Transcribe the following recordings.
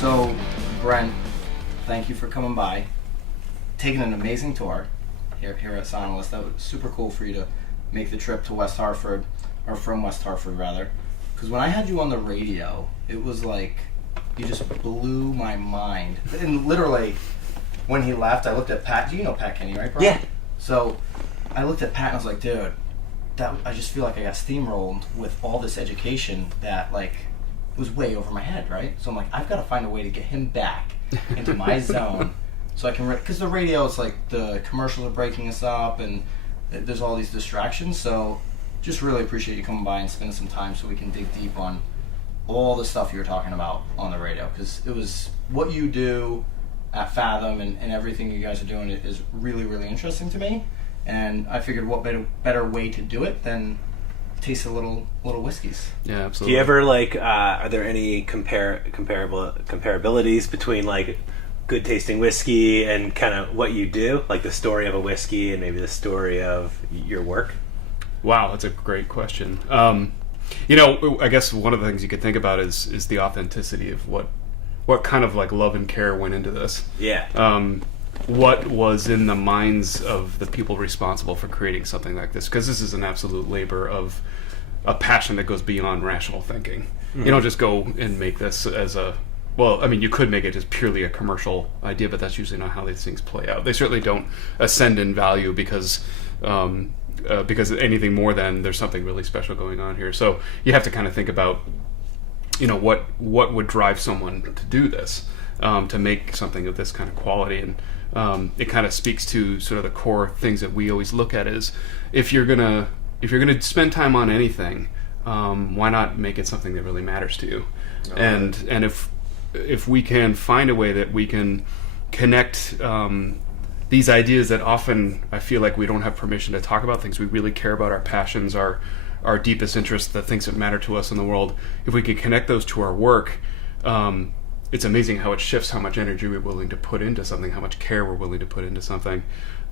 So, Brent, thank you for coming by, taking an amazing tour here at Sonalysts. That was super cool for you to make the trip to West Hartford, or from West Hartford rather. Because when I had you on the radio, it was like you just blew my mind. And literally, when he left, I looked at Pat. Do you know Pat Kenny, right, bro? Yeah. So I looked at Pat and I was like, dude, I just feel like I got steamrolled with all this education that like was way over my head, right? So I'm like, I've got to find a way to get him back into my zone so I can, because the radio, it's like the commercials are breaking us up and there's all these distractions. So just really appreciate you coming by and spending some time so we can dig deep on all the stuff you were talking about on the radio, because it was what you do at Fathom and everything you guys are doing is really, really interesting to me. And I figured what better way to do it than taste a little whiskeys. Yeah, absolutely. Do you ever are there any comparabilities between like good tasting whiskey and kind of what you do, like the story of a whiskey and maybe the story of your work? Wow, that's a great question. I guess one of the things you could think about is the authenticity of what kind of like love and care went into this. Yeah. What was in the minds of the people responsible for creating something like this? Because this is an absolute labor of a passion that goes beyond rational thinking. Mm-hmm. You don't just go and make this as you could make it just purely a commercial idea, but that's usually not how these things play out. They certainly don't ascend in value because anything more than there's something really special going on here. So you have to kind of think about, what would drive someone to do this, to make something of this kind of quality. And it kind of speaks to sort of the core things that we always look at is if you're gonna spend time on anything, why not make it something that really matters to you? Okay. And if we can find a way that we can connect these ideas that often I feel like we don't have permission to talk about, things we really care about, our passions, our deepest interests, the things that matter to us in the world, if we can connect those to our work, it's amazing how it shifts how much energy we're willing to put into something, how much care we're willing to put into something.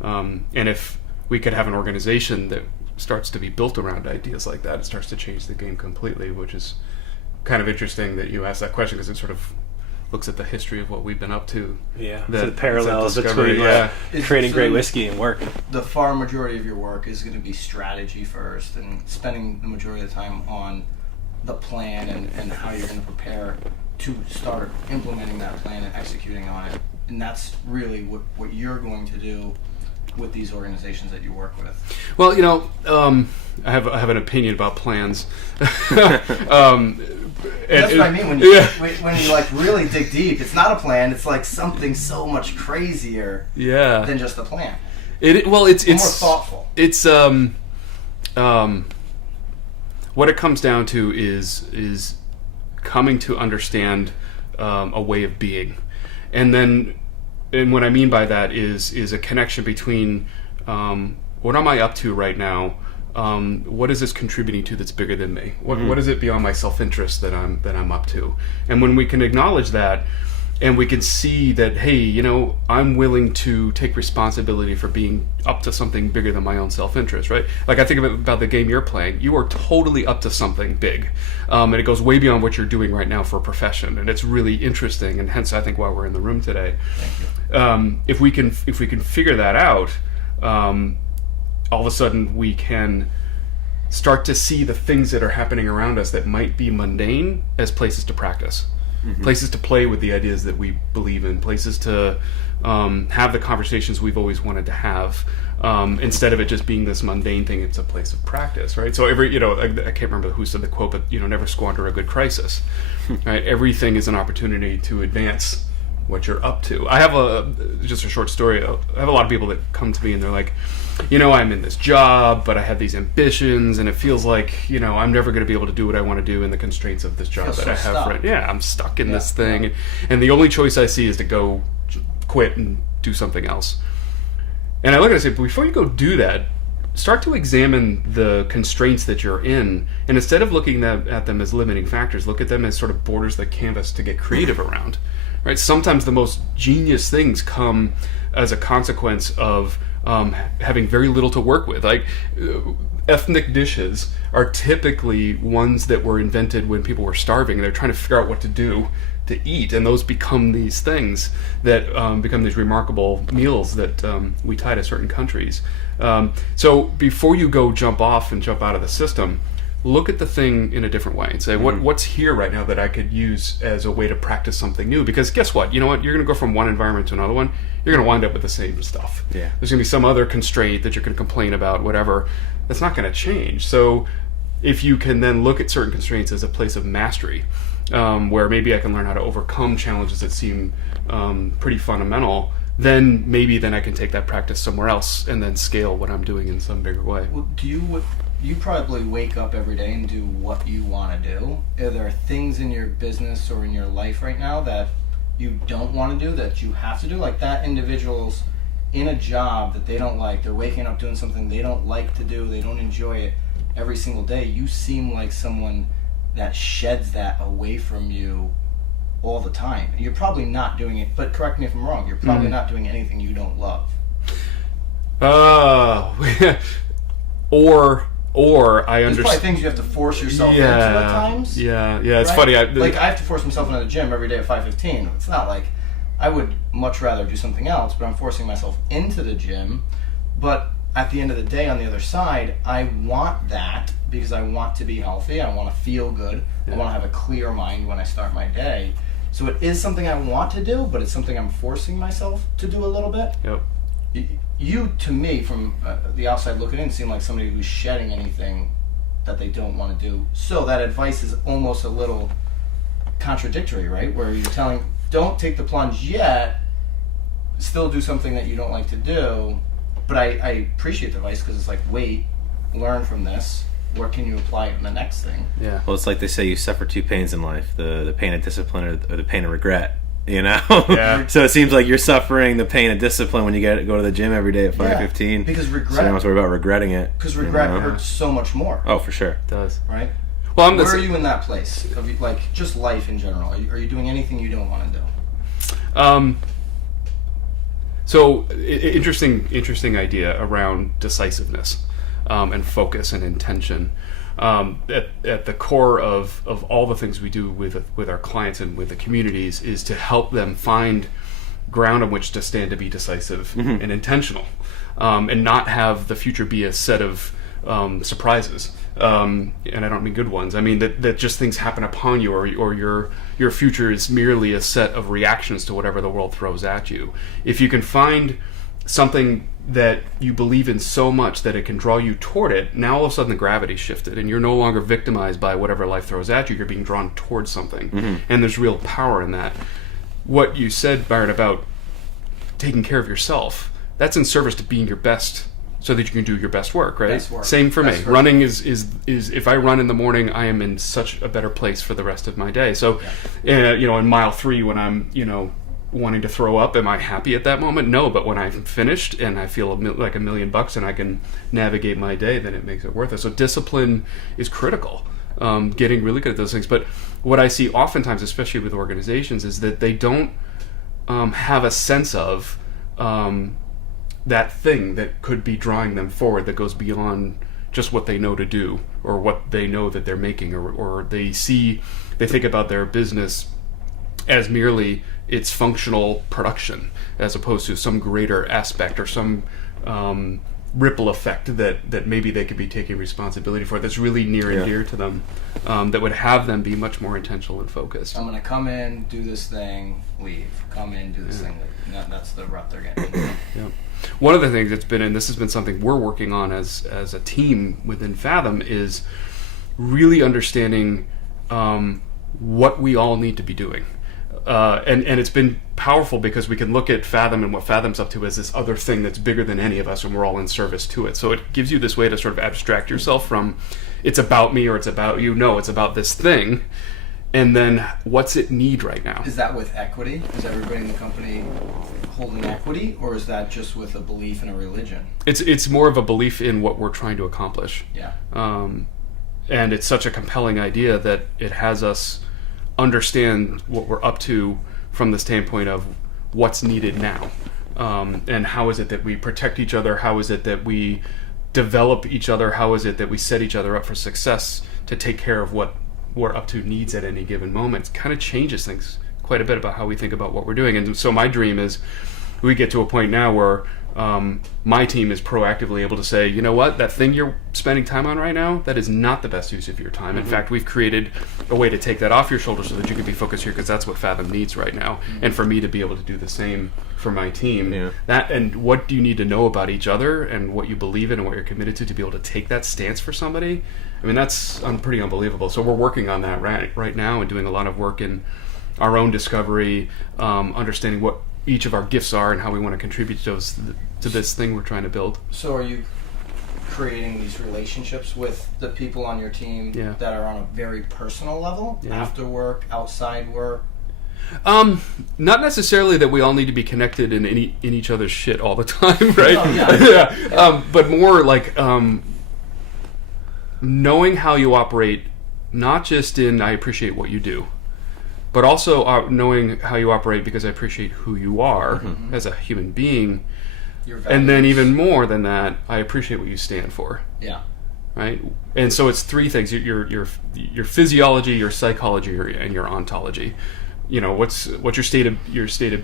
And if we could have an organization that starts to be built around ideas like that, it starts to change the game completely, which is kind of interesting that you asked that question because it sort of looks at the history of what we've been up to. Yeah, so the parallels between creating great whiskey and work. The far majority of your work is going to be strategy first and spending the majority of the time on the plan and how you're going to prepare to start implementing that plan and executing on it. And that's really what you're going to do with these organizations that you work with. Well, I have an opinion about plans. That's what I mean when you like really dig deep. It's not a plan. It's like something so much crazier than just a plan. It's more thoughtful. It's what it comes down to is coming to understand a way of being, and what I mean by that is a connection between what am I up to right now. What is this contributing to that's bigger than me? What is it beyond my self-interest that I'm up to? And when we can acknowledge that, and we can see that, hey, I'm willing to take responsibility for being up to something bigger than my own self-interest, right? Like I think about the game you're playing. You are totally up to something big, and it goes way beyond what you're doing right now for a profession, and it's really interesting. And hence, I think why we're in the room today. Thank you. If we can figure that out. All of a sudden we can start to see the things that are happening around us that might be mundane as places to practice, places to play with the ideas that we believe in, places to have the conversations we've always wanted to have, instead of it just being this mundane thing. It's a place of practice, right? So I can't remember who said the quote, but never squander a good crisis. Right? Everything is an opportunity to advance what you're up to. I have just a short story. I have a lot of people that come to me and they're like, I'm in this job, but I have these ambitions, and it feels like, I'm never going to be able to do what I want to do in the constraints of this job that I have. Right? Yeah, I'm stuck in this thing. Yeah. And the only choice I see is to go quit and do something else. And I look at it and say, before you go do that, start to examine the constraints that you're in, and instead of looking at them as limiting factors, look at them as sort of borders that canvas to get creative around. Right? Sometimes the most genius things come as a consequence of having very little to work with. Like ethnic dishes are typically ones that were invented when people were starving and they're trying to figure out what to do to eat, and those become these things that become these remarkable meals that we tie to certain countries. So before you go jump off and jump out of the system, look at the thing in a different way and say, what's here right now that I could use as a way to practice something new? Because guess what? You know what? You're going to go from one environment to another one. You're going to wind up with the same stuff. Yeah. There's going to be some other constraint that you're going to complain about, whatever. That's not going to change. So if you can then look at certain constraints as a place of mastery, where maybe I can learn how to overcome challenges that seem pretty fundamental, then maybe I can take that practice somewhere else and then scale what I'm doing in some bigger way. Well, you probably wake up every day and do what you want to do. Are there things in your business or in your life right now that you don't want to do, that you have to do? Like that individual's in a job that they don't like. They're waking up doing something they don't like to do. They don't enjoy it every single day. You seem like someone that sheds that away from you all the time. You're probably not doing it, but correct me if I'm wrong, you're probably not doing anything you don't love. Or I understand. There's probably things you have to force yourself into at times. Yeah. It's right? funny. I have to force myself into the gym every day at 5:15. It's not like I would much rather do something else, but I'm forcing myself into the gym. But at the end of the day, on the other side, I want that because I want to be healthy. I want to feel good. I want to have a clear mind when I start my day. So it is something I want to do, but it's something I'm forcing myself to do a little bit. Yep. You, to me, from the outside looking in, seem like somebody who's shedding anything that they don't want to do. So that advice is almost a little contradictory, right? Where you're telling, don't take the plunge yet, still do something that you don't like to do. But I appreciate the advice because it's like, wait, learn from this. Where can you apply it in the next thing? Yeah. Well, it's like they say you suffer two pains in life, the pain of discipline or the pain of regret. You know, So it seems like you're suffering the pain of discipline when you go to the gym every day at 5:15. Because regret. So you don't have to worry about regretting it. Because regret hurts so much more. Oh, for sure, it does. Right. Well, where are you in that place of like just life in general? Are you doing anything you don't want to do? So interesting idea around decisiveness and focus and intention. At the core of all the things we do with our clients and with the communities is to help them find ground on which to stand to be decisive and intentional, and not have the future be a set of surprises. And I don't mean good ones. I mean that just things happen upon you, or your future is merely a set of reactions to whatever the world throws at you. If you can find something that you believe in so much that it can draw you toward it, now all of a sudden the gravity's shifted and you're no longer victimized by whatever life throws at you. You're being drawn towards something. And there's real power in that. What you said, Byron, about taking care of yourself, that's in service to being your best so that you can do your best work, right? Best work. Same for me. Running is if I run in the morning, I am in such a better place for the rest of my day. So, in mile 3 when I'm, wanting to throw up, am I happy at that moment? No, but when I'm finished and I feel like $1 million and I can navigate my day, then it makes it worth it. So discipline is critical, getting really good at those things. But what I see oftentimes, especially with organizations, is that they don't have a sense of that thing that could be drawing them forward that goes beyond just what they know to do or what they know that they're making, or they think about their business as merely its functional production as opposed to some greater aspect or some ripple effect that maybe they could be taking responsibility for that's really near and dear to them, that would have them be much more intentional and focused. I'm going to come in, do this thing, leave. Come in, do this thing, leave. That's the rut they're getting. Yeah. One of the things that's been, and this has been something we're working on as a team within Fathom, is really understanding what we all need to be doing. And it's been powerful because we can look at Fathom and what Fathom's up to as this other thing that's bigger than any of us, and we're all in service to it. So it gives you this way to sort of abstract yourself from it's about me or it's about you. No, it's about this thing. And then what's it need right now? Is that with equity? Is everybody in the company holding equity, or is that just with a belief in a religion? It's more of a belief in what we're trying to accomplish. Yeah. And it's such a compelling idea that it has us understand what we're up to from the standpoint of what's needed now. and how is it that we protect each other? How is it that we develop each other? How is it that we set each other up for success to take care of what we're up to needs at any given moment? It kind of changes things quite a bit about how we think about what we're doing. And so my dream is we get to a point now where my team is proactively able to say, you know what, that thing you're spending time on right now, that is not the best use of your time. In fact, we've created a way to take that off your shoulders so that you can be focused here, because that's what Fathom needs right now. And for me to be able to do the same for my team. That, and what do you need to know about each other and what you believe in and what you're committed to be able to take that stance for somebody? I mean, that's pretty unbelievable. So we're working on that right now and doing a lot of work in our own discovery, understanding what each of our gifts are and how we want to contribute to this thing we're trying to build. So are you creating these relationships with the people on your team that are on a very personal level, after work, outside work? Not necessarily that we all need to be connected in each other's shit all the time, right? Oh, but more like knowing how you operate, not just in I appreciate what you do, but also knowing how you operate because I appreciate who you are as a human being. And then even more than that, I appreciate what you stand for. Yeah. Right? And so it's three things: your physiology, your psychology, and your ontology. You know, what's your state of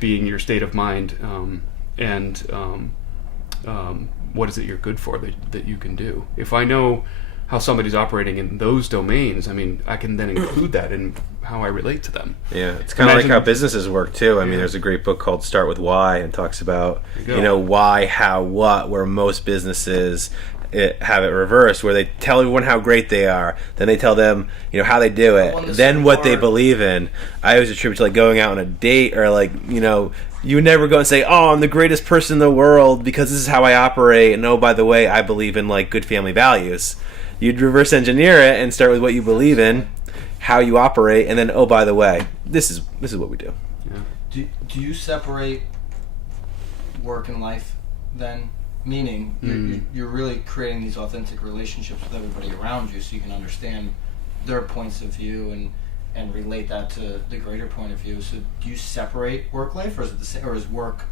being, your state of mind, and what is it you're good for that you can do. If I know how somebody's operating in those domains, I mean, I can then include that in how I relate to them. Yeah, it's kind of like how businesses work too. I mean, there's a great book called Start With Why, and talks about why, how, what, where most businesses have it reversed, where they tell everyone how great they are, then they tell them how they do it, then what they believe in. I always attribute to like going out on a date, or like you would never go and say, oh, I'm the greatest person in the world because this is how I operate, and oh, by the way, I believe in like good family values. You'd reverse engineer it and start with what you believe in, how you operate, and then, oh, by the way, this is what we do. Yeah. Do you separate work and life then? Meaning you're really creating these authentic relationships with everybody around you, so you can understand their points of view and relate that to the greater point of view. So do you separate work life, or is it the same, or is work,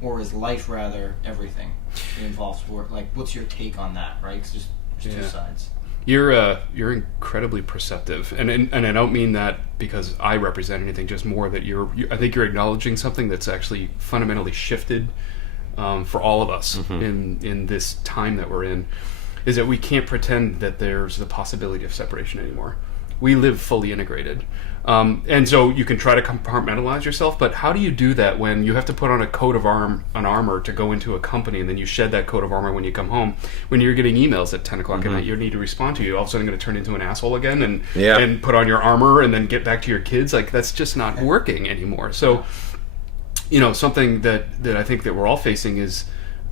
or is life rather everything that involves work? Like, what's your take on that? Right? 'Cause there's two sides. You're incredibly perceptive, and I don't mean that because I represent anything, just more that I think you're acknowledging something that's actually fundamentally shifted for all of us in this time that we're in, is that we can't pretend that there's the possibility of separation anymore. We live fully integrated. And so you can try to compartmentalize yourself, but how do you do that when you have to put on a coat of armor to go into a company, and then you shed that coat of armor when you come home? When you're getting emails at 10 o'clock at night you need to respond to, you all of a sudden going to turn into an asshole again and put on your armor and then get back to your kids? Like, that's just not working anymore. So, something that I think that we're all facing is,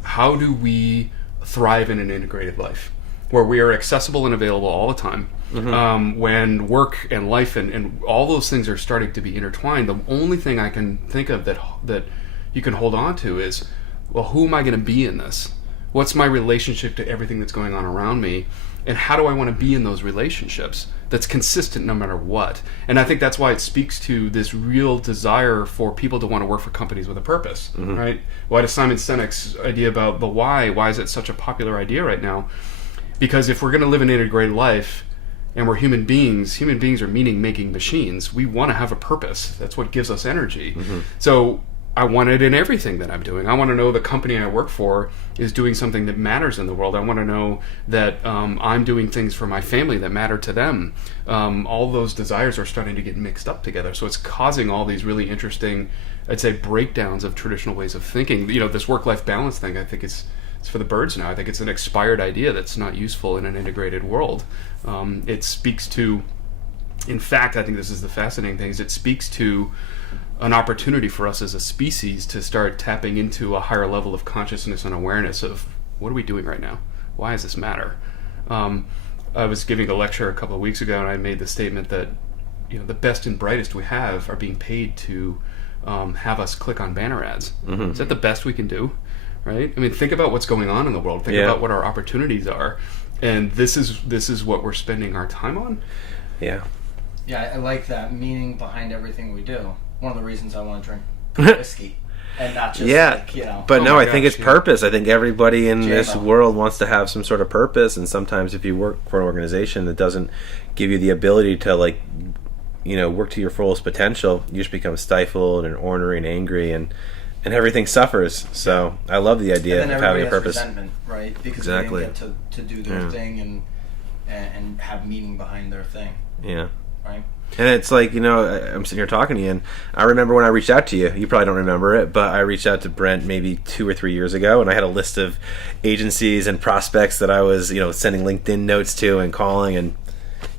how do we thrive in an integrated life where we are accessible and available all the time? When work and life and all those things are starting to be intertwined, the only thing I can think of that you can hold on to is, well, who am I going to be in this? What's my relationship to everything that's going on around me? And how do I want to be in those relationships that's consistent no matter what? And I think that's why it speaks to this real desire for people to want to work for companies with a purpose, right? Why does Simon Sinek's idea about the why is it such a popular idea right now? Because if we're going to live an integrated life, and we're human beings are meaning-making machines. We want to have a purpose. That's what gives us energy. So I want it in everything that I'm doing. I want to know the company I work for is doing something that matters in the world. I want to know that I'm doing things for my family that matter to them. All those desires are starting to get mixed up together. So it's causing all these really interesting, I'd say, breakdowns of traditional ways of thinking. This work-life balance thing, I think it's for the birds now. I think it's an expired idea that's not useful in an integrated world. It speaks to, in fact, I think this is the fascinating thing, is it speaks to an opportunity for us as a species to start tapping into a higher level of consciousness and awareness of, what are we doing right now? Why does this matter? I was giving a lecture a couple of weeks ago, and I made the statement that the best and brightest we have are being paid to have us click on banner ads. Is that the best we can do? Right? I mean, think about what's going on in the world. Think about what our opportunities are, and this is what we're spending our time on. Yeah, I like that meaning behind everything we do. One of the reasons I want to drink whiskey. and not just But Oh no, my I think gosh, it's purpose. I think everybody in this JMO. world wants to have some sort of purpose, and sometimes if you work for an organization that doesn't give you the ability to work to your fullest potential, you just become stifled and ornery and angry, and everything suffers. So I love the idea and then of having a everybody has purpose. resentment, right? Because Exactly. they didn't get to do their thing and have meaning behind their thing, Yeah. right? And it's like, I'm sitting here talking to you, and I remember when I reached out to you. You probably don't remember it, but I reached out to Brent maybe 2 or 3 years ago, and I had a list of agencies and prospects that I was, sending LinkedIn notes to and calling, and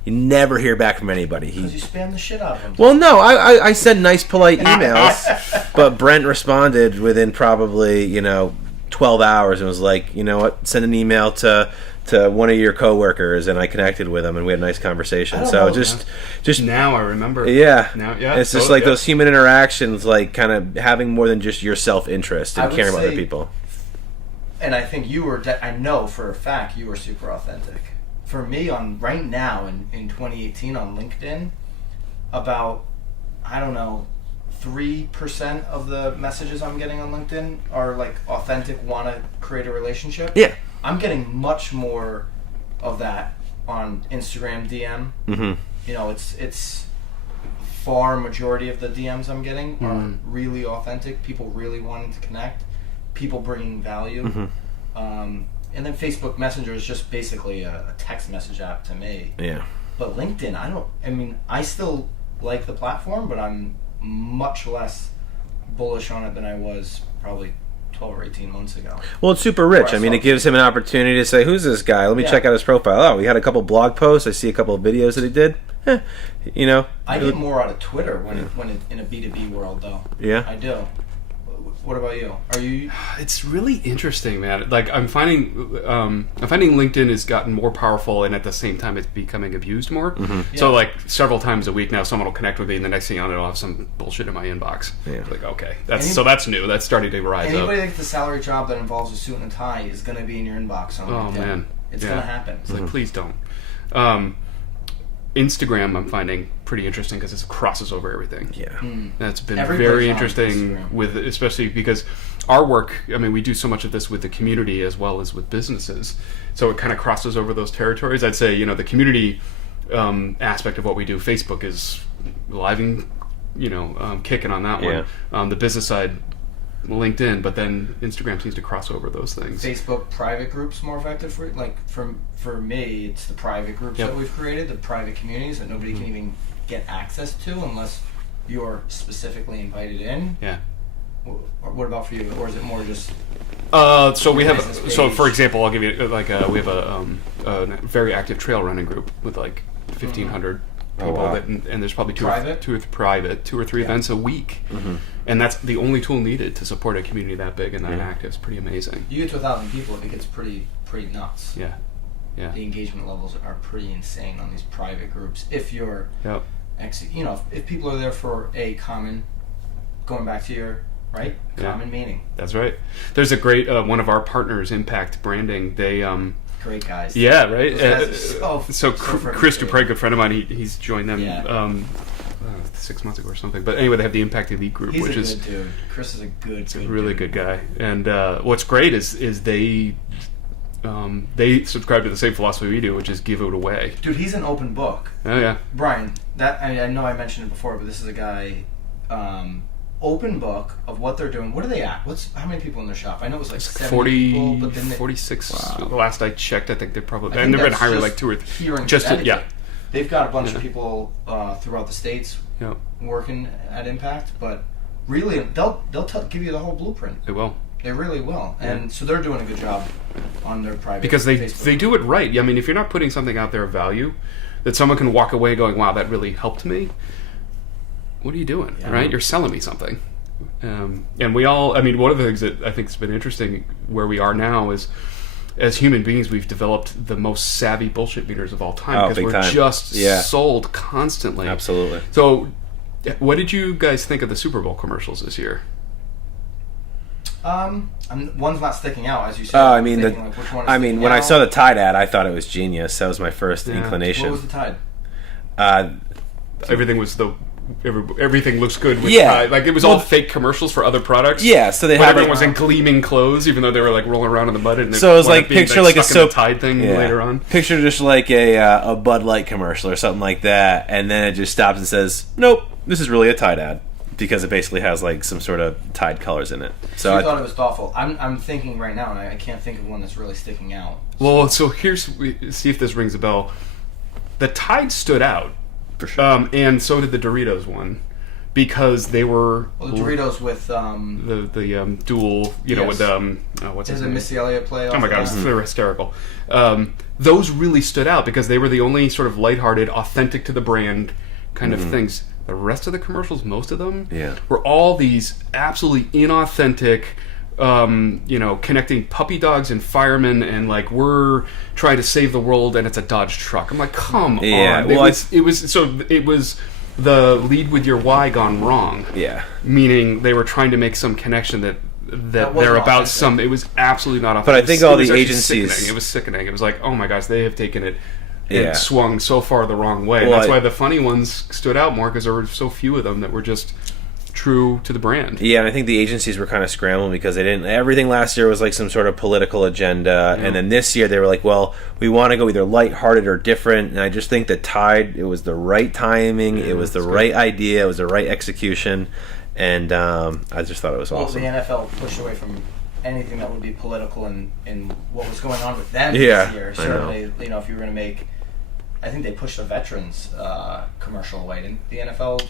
you never hear back from anybody. Because you spam the shit out of them. Well, no, I sent nice, polite emails, but Brent responded within probably, 12 hours and was like, you know what, send an email to one of your coworkers, and I connected with him, and we had a nice conversation. So just Now I remember. yeah, Now, yeah. it's just those human interactions, like kind of having more than just your self-interest and I would caring about other say- people. And I think you were, I know for a fact you were super authentic. For me, right now in 2018 on LinkedIn, about, I don't know, 3% of the messages I'm getting on LinkedIn are like authentic, want to create a relationship. Yeah. I'm getting much more of that on Instagram DM. Mm-hmm. It's far majority of the DMs I'm getting are really authentic. People really wanting to connect. People bringing value. Mm-hmm. And then Facebook Messenger is just basically a text message app to me. Yeah. But LinkedIn, I still like the platform, but I'm much less bullish on it than I was probably 12 or 18 months ago. Well, it's super rich. Or I I mean, saw it gives him an opportunity to say, who's this guy? Let me check out his profile. Oh, he had a couple blog posts. I see a couple of videos that he did. I get more out of Twitter when in a B2B world, though. Yeah. I do. What about you? Are you? It's really interesting, man. Like I'm finding LinkedIn has gotten more powerful, and at the same time, it's becoming abused more. Mm-hmm. So Yeah. like several times a week now, someone will connect with me, and the next thing I know, I'll have some bullshit in my inbox. Yeah. Like okay, that's new. That's starting to rise Anybody up. that gets a salary job that involves a suit and a tie is going to be in your inbox on Oh LinkedIn. man, It's Yeah. going to happen. It's like please don't. Instagram, I'm finding pretty interesting because it crosses over everything. Yeah. That's been Everybody's very on interesting Instagram. especially because our work, I mean, we do so much of this with the community as well as with businesses. So it kind of crosses over those territories. I'd say, the community aspect of what we do, Facebook is alive and, kicking on that Yeah. one. The business side, LinkedIn, but then Instagram seems to cross over those things. Facebook private groups more effective for me, it's the private groups Yep. that we've created, the private communities that nobody can even get access to unless you're specifically invited in. Yeah. What about for you? Or is it more just So we have, business so page? for example, I'll give you we have a very active trail running group with like 1,500 people, wow. and there's probably two or three Yeah. events a week, and that's the only tool needed to support a community that big and that active. It's pretty amazing. you get to 1,000 people, it gets pretty nuts. Yeah, yeah, The engagement levels are pretty insane on these private groups. If you're yep. if people are there for a common, going back to your right Yeah. common meaning. That's right. There's a great one of our partners, Impact Branding. They Great guys. yeah, right. Those guys are So freaking Chris great. Dupre, a good friend of mine, he's joined them Yeah. 6 months ago or something. But anyway, they have the Impact Elite group, He's which a is good dude. Chris is a good really dude. good guy. And what's great is they subscribe to the same philosophy we do, which is give it away. Dude, he's an open book. Oh yeah, Brian, I know I mentioned it before, but this is a guy, open book of what they're doing. What are they at? How many people in their shop? I know it was like 70 people, but then 46. Wow. The last I checked, I think they're probably, I and think they're going to that's hire just like 2 or here 3. in Just Connecticut. yeah, They've got a bunch Yeah. of people throughout the states yeah, working at Impact, but really they'll give you the whole blueprint. they will. They really will, and so they're doing a good job on their private Because they Facebook. do it right. I mean, if you're not putting something out there of value that someone can walk away going, "Wow, that really helped me," what are you doing? Yeah. Right? You're selling me something. And we all, I mean, one of the things that I think has been interesting where we are now is, as human beings, we've developed the most savvy bullshit meters of all time Oh, because big we're time. just Yeah. sold constantly. Absolutely. So, what did you guys think of the Super Bowl commercials this year? One's not sticking out as you said. I mean, Thinking, like, which one is when sticking I out. saw the Tide ad, I thought it was genius. That was my first Yeah. inclination. What was the Tide? Uh, Everything was everything looks good with Yeah. Tide. Like, it was all fake commercials for other products. Yeah, so they but have everyone like, was in gleaming clothes, even though they were like rolling around in the mud. And so it was wound like up being, picture like a stuck in soap the Tide thing later on. Picture just like a Bud Light commercial or something like that, and then it just stops and says, "Nope, this is really a Tide ad," because it basically has like some sort of Tide colors in it. So you thought it was thoughtful. I'm thinking right now, and I can't think of one that's really sticking out. Well, so see if this rings a bell. The Tide stood out, for sure, and so did the Doritos one, because they were the Doritos with the dual, yes. with what's his Did name? Missy Elliott play? Oh my god, they're hysterical. Those really stood out because they were the only sort of lighthearted, authentic to the brand kind of things. The rest of the commercials, most of them, were all these absolutely inauthentic, connecting puppy dogs and firemen, and like, we're trying to save the world, and it's a Dodge truck. I'm like, come on. Well, it was the lead with your why gone wrong. Yeah. Meaning they were trying to make some connection that they're about authentic. some. It was absolutely not authentic. But I think all the actually agencies. Sickening. It was sickening. It was like, oh my gosh, they have taken it and swung so far the wrong way. And Well, that's why the funny ones stood out more, because there were so few of them that were just true to the brand. Yeah, and I think the agencies were kind of scrambling because they didn't. Everything last year was like some sort of political agenda, and then this year they were like, "Well, we want to go either lighthearted or different." And I just think that Tide, it was the right timing, it was the right idea, it was the right execution, and I just thought it was awesome. The NFL pushed away from anything that would be political in what was going on with them this year. Certainly, if you were going to make, I think they pushed a veterans commercial away. Didn't the NFL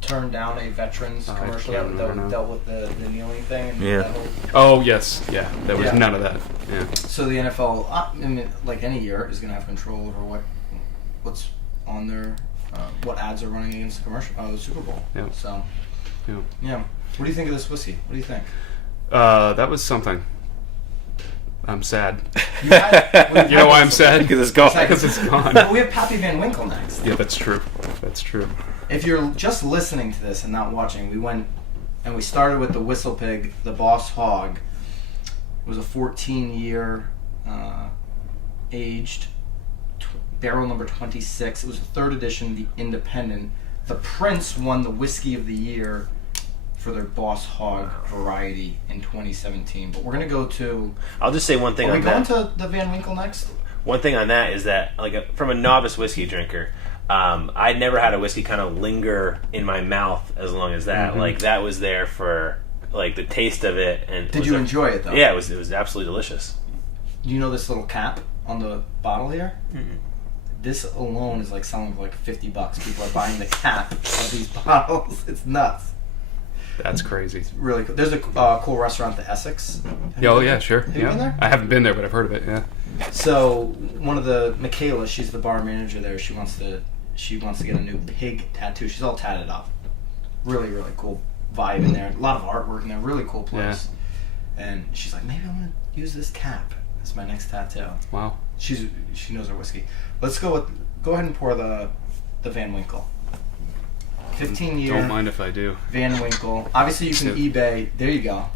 turned down a veterans commercial that dealt with the kneeling thing? And that whole... Oh, yes. Yeah. There was none of that. Yeah. So the NFL, like any year, is going to have control over what's on their, what ads are running against the Super Bowl. Yeah. So, yeah. What do you think of this whiskey? What do you think? That was something. I'm sad. You know why I'm sad? Because it's gone. Because it's gone. Well, we have Pappy Van Winkle next. Yeah, that's true. That's true. If you're just listening to this and not watching, we went and we started with the Whistle Pig, the Boss Hog. It was a 14-year aged barrel number 26. It was the third edition, the Independent. The Prince won the Whiskey of the Year for their Boss Hog variety in 2017. But we're going to go to... I'll just say one thing Are on we that. going to the Van Winkle next? One thing on that is that, like, from a novice whiskey drinker, I'd never had a whiskey kind of linger in my mouth as long as that. Mm-hmm. Like, that was there for, like, the taste of it. And Did you enjoy it, though? Yeah, it was absolutely delicious. Do you know this little cap on the bottle here? Mm-hmm. This alone is like selling for like $50. People are buying the cap of these bottles. It's nuts. That's crazy. It's really cool. There's a cool restaurant, the Essex. Oh, yeah, sure. Have you been there? I haven't been there, but I've heard of it, yeah. So one of the Michaela, she's the bar manager there. She wants to get a new pig tattoo. She's all tatted up. Really, really cool vibe in there. A lot of artwork in there. Really cool place. Yeah. And she's like, maybe I'm gonna use this cap as my next tattoo. Wow. She knows her whiskey. Let's go ahead and pour the Van Winkle. 15-year. Don't mind if I do. Van Winkle. Obviously, you can eBay. There you go.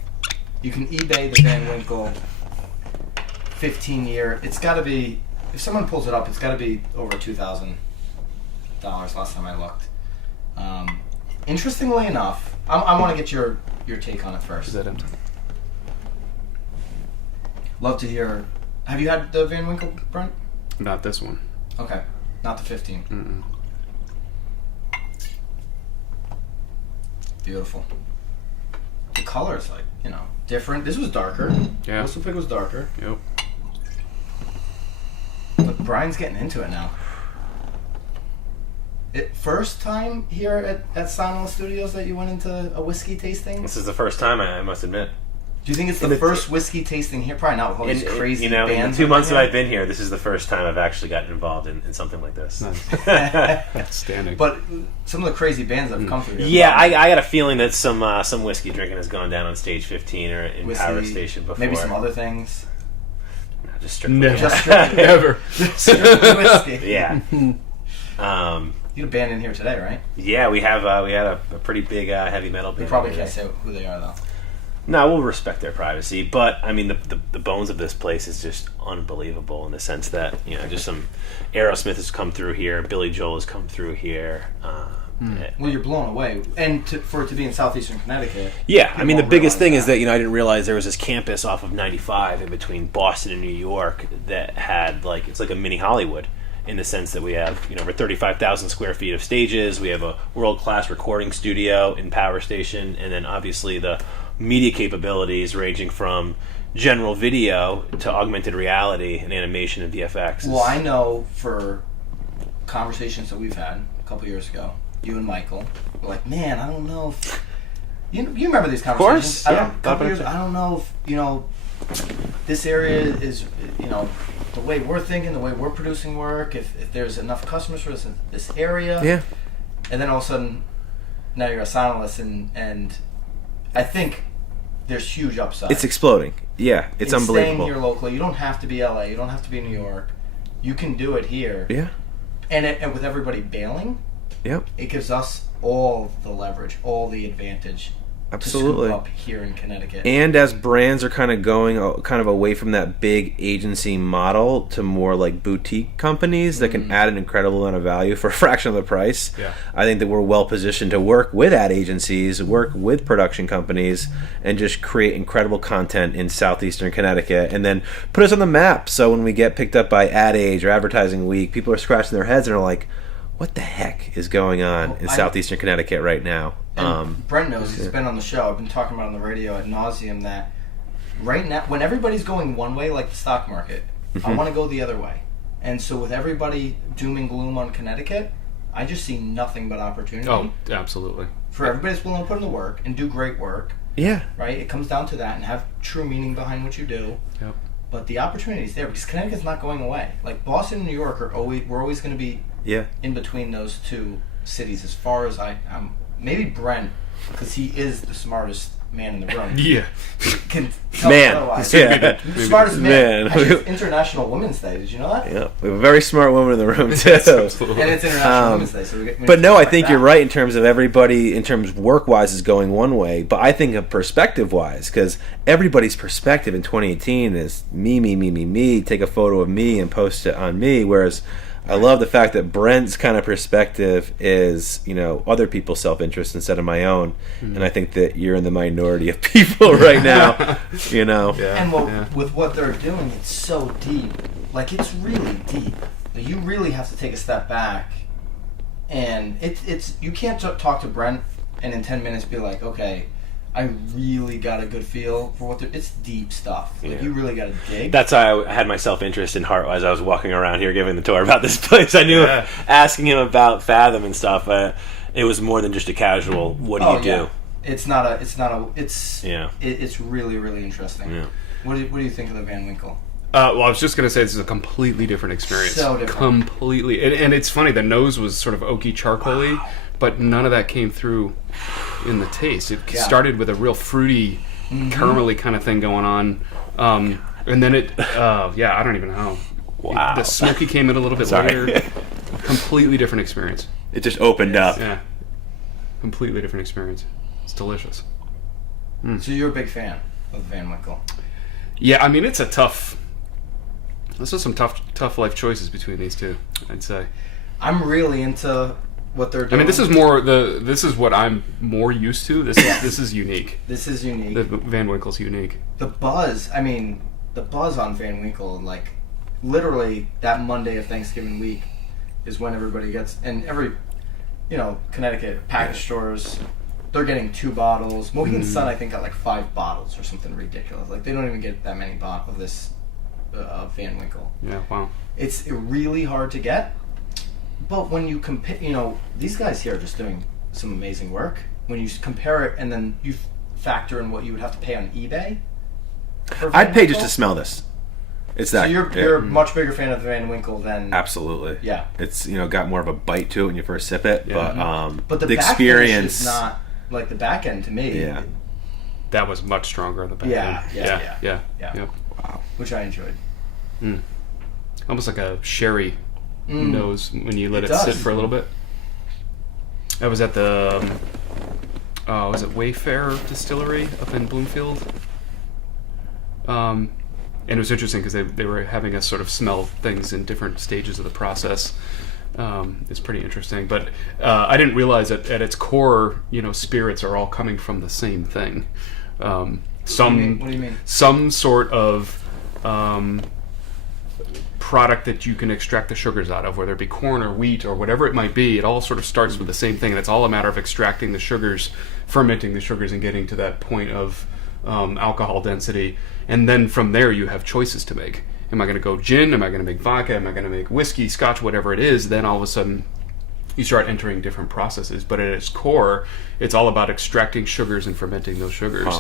You can eBay the Van Winkle 15-year. It's got to be. If someone pulls it up, it's got to be over $2,000. Last time I looked. Interestingly enough, I want to get your take on it first. Is that it? Love to hear. Have you had the Van Winkle, Brent? Not this one. Okay, not the 15. Mm-mm. Beautiful. The color is like, different. This was darker. Yeah. Whistle Pig was darker. Yep. But Brian's getting into it now. First time here at Sonalysts Studios that you went into a whiskey tasting? This is the first time, I must admit. Do you think it's the first whiskey tasting here? Probably not with all these crazy bands. In the 2 months that I've been here, this is the first time I've actually gotten involved in something like this. Nice. Outstanding. But some of the crazy bands that have come through here. Yeah, I got a feeling that some whiskey drinking has gone down on stage 15 or in Whiskey, Power Station before. Maybe some other things. No, just strictly. Never. Just strictly, Never. strictly whiskey. Yeah. You had a band in here today, right? Yeah, we had a pretty big heavy metal band. We probably can't say who they are, though. No, we'll respect their privacy, but I mean the bones of this place is just unbelievable in the sense that just some Aerosmith has come through here, Billy Joel has come through here, Well, you're blown away, and for it to be in southeastern Connecticut. Yeah, I mean, the won't biggest thing realize is that, I didn't realize there was this campus off of 95 in between Boston and New York that had, like, it's like a mini Hollywood in the sense that we have, over 35,000 square feet of stages. We have a world-class recording studio in Power Station, and then obviously the media capabilities ranging from general video to augmented reality and animation and VFX. Well, I know for conversations that we've had a couple years ago, you and Michael were like, man, I don't know if... You remember these conversations? Of course, yeah. A couple years ago, I don't know if, this area is, the way we're thinking, the way we're producing work, if there's enough customers for this area. Yeah. And then all of a sudden, now you're a Sonalysts, and I think there's huge upside. It's exploding. Yeah, it's unbelievable. Staying here locally. You don't have to be LA. You don't have to be New York. You can do it here. Yeah. And with everybody bailing, Yep. it gives us all the leverage, all the advantage. Absolutely. To scoop up here in Connecticut. And as brands are kind of going kind of away from that big agency model to more like boutique companies that can add an incredible amount of value for a fraction of the price, I think that we're well positioned to work with ad agencies, work with production companies, and just create incredible content in southeastern Connecticut, and then put us on the map. So when we get picked up by Ad Age or Advertising Week, people are scratching their heads and are like, what the heck is going on in southeastern Connecticut right now? And Brent knows, he's been on the show. I've been talking about on the radio ad nauseum that right now, when everybody's going one way, like the stock market, I want to go the other way. And so with everybody doom and gloom on Connecticut, I just see nothing but opportunity. Oh, absolutely. For everybody that's willing to put in the work and do great work. Yeah. Right? It comes down to that, and have true meaning behind what you do. Yep. But the opportunity is there because Connecticut's not going away. Like Boston and New York we're always going to be in between those two cities as far as I'm. Maybe Brent, because he is the smartest man in the room. Yeah. Can tell me otherwise. Yeah. The smartest man. Man. Actually, it's International Women's Day. Did you know that? Yeah, we have a very smart woman in the room too. Absolutely. And it's International Women's Day, so we But no, I think that. you're right in terms of everybody, in terms of work-wise, is going one way. But I think of perspective-wise, because everybody's perspective in 2018 is me, take a photo of me and post it on me, whereas I love the fact that Brent's kind of perspective is, other people's self-interest instead of my own. And I think that you're in the minority of people right now, Yeah. And with what they're doing, it's so deep. Like, it's really deep. Like, you really have to take a step back. And it's you can't talk to Brent and in 10 minutes be like, okay, I really got a good feel for what it's deep stuff. Like, you really got to dig. That's how I had my self-interest in heart as I was walking around here giving the tour about this place. I knew asking him about Fathom and stuff, it was more than just a casual, what do you do? It's really, really interesting. Yeah. What do you think of the Van Winkle? Well, I was just going to say this is a completely different experience. So different. Completely. And it's funny, the nose was sort of oaky, charcoaly, but none of that came through in the taste. It started with a real fruity, caramelly kind of thing going on. And then I don't even know. Wow. The smoky came in a little bit later. Completely different experience. It just opened up. Yeah. Completely different experience. It's delicious. So you're a big fan of Van Winkle? Yeah, I mean, this is some tough life choices between these two, I'd say. I'm really into what they're doing. I mean, this is what I'm more used to. This is unique. This is unique. The Van Winkle's unique. The buzz on Van Winkle, like, literally that Monday of Thanksgiving week is when everybody gets, and every, Connecticut package stores, they're getting 2 bottles. Mohegan Sun, I think, got like 5 bottles or something ridiculous. Like, they don't even get that many bottles of this Van Winkle. Yeah, wow. It's really hard to get. But when you compare, these guys here are just doing some amazing work. When you compare it and then you factor in what you would have to pay on eBay. I'd pay just to smell this. It's that. So you're a much bigger fan of the Van Winkle than... Absolutely. Yeah. It's, got more of a bite to it when you first sip it. Yeah. But the experience is not like the back end to me. Yeah. That was much stronger on the back end. Yeah. Yep. Wow. Which I enjoyed. Almost like a sherry nose when you let it sit for a little bit. I was at the was it Wayfair Distillery up in Bloomfield? And it was interesting because they were having us sort of smell things in different stages of the process. is pretty interesting. But I didn't realize that at its core, spirits are all coming from the same thing. What do you mean? Some sort of product that you can extract the sugars out of, whether it be corn or wheat or whatever it might be. It all sort of starts with the same thing, and it's all a matter of extracting the sugars, fermenting the sugars, and getting to that point of alcohol density. And then from there, you have choices to make. Am I going to go gin? Am I going to make vodka? Am I going to make whiskey, scotch, whatever it is? Then all of a sudden, you start entering different processes. But at its core, it's all about extracting sugars and fermenting those sugars.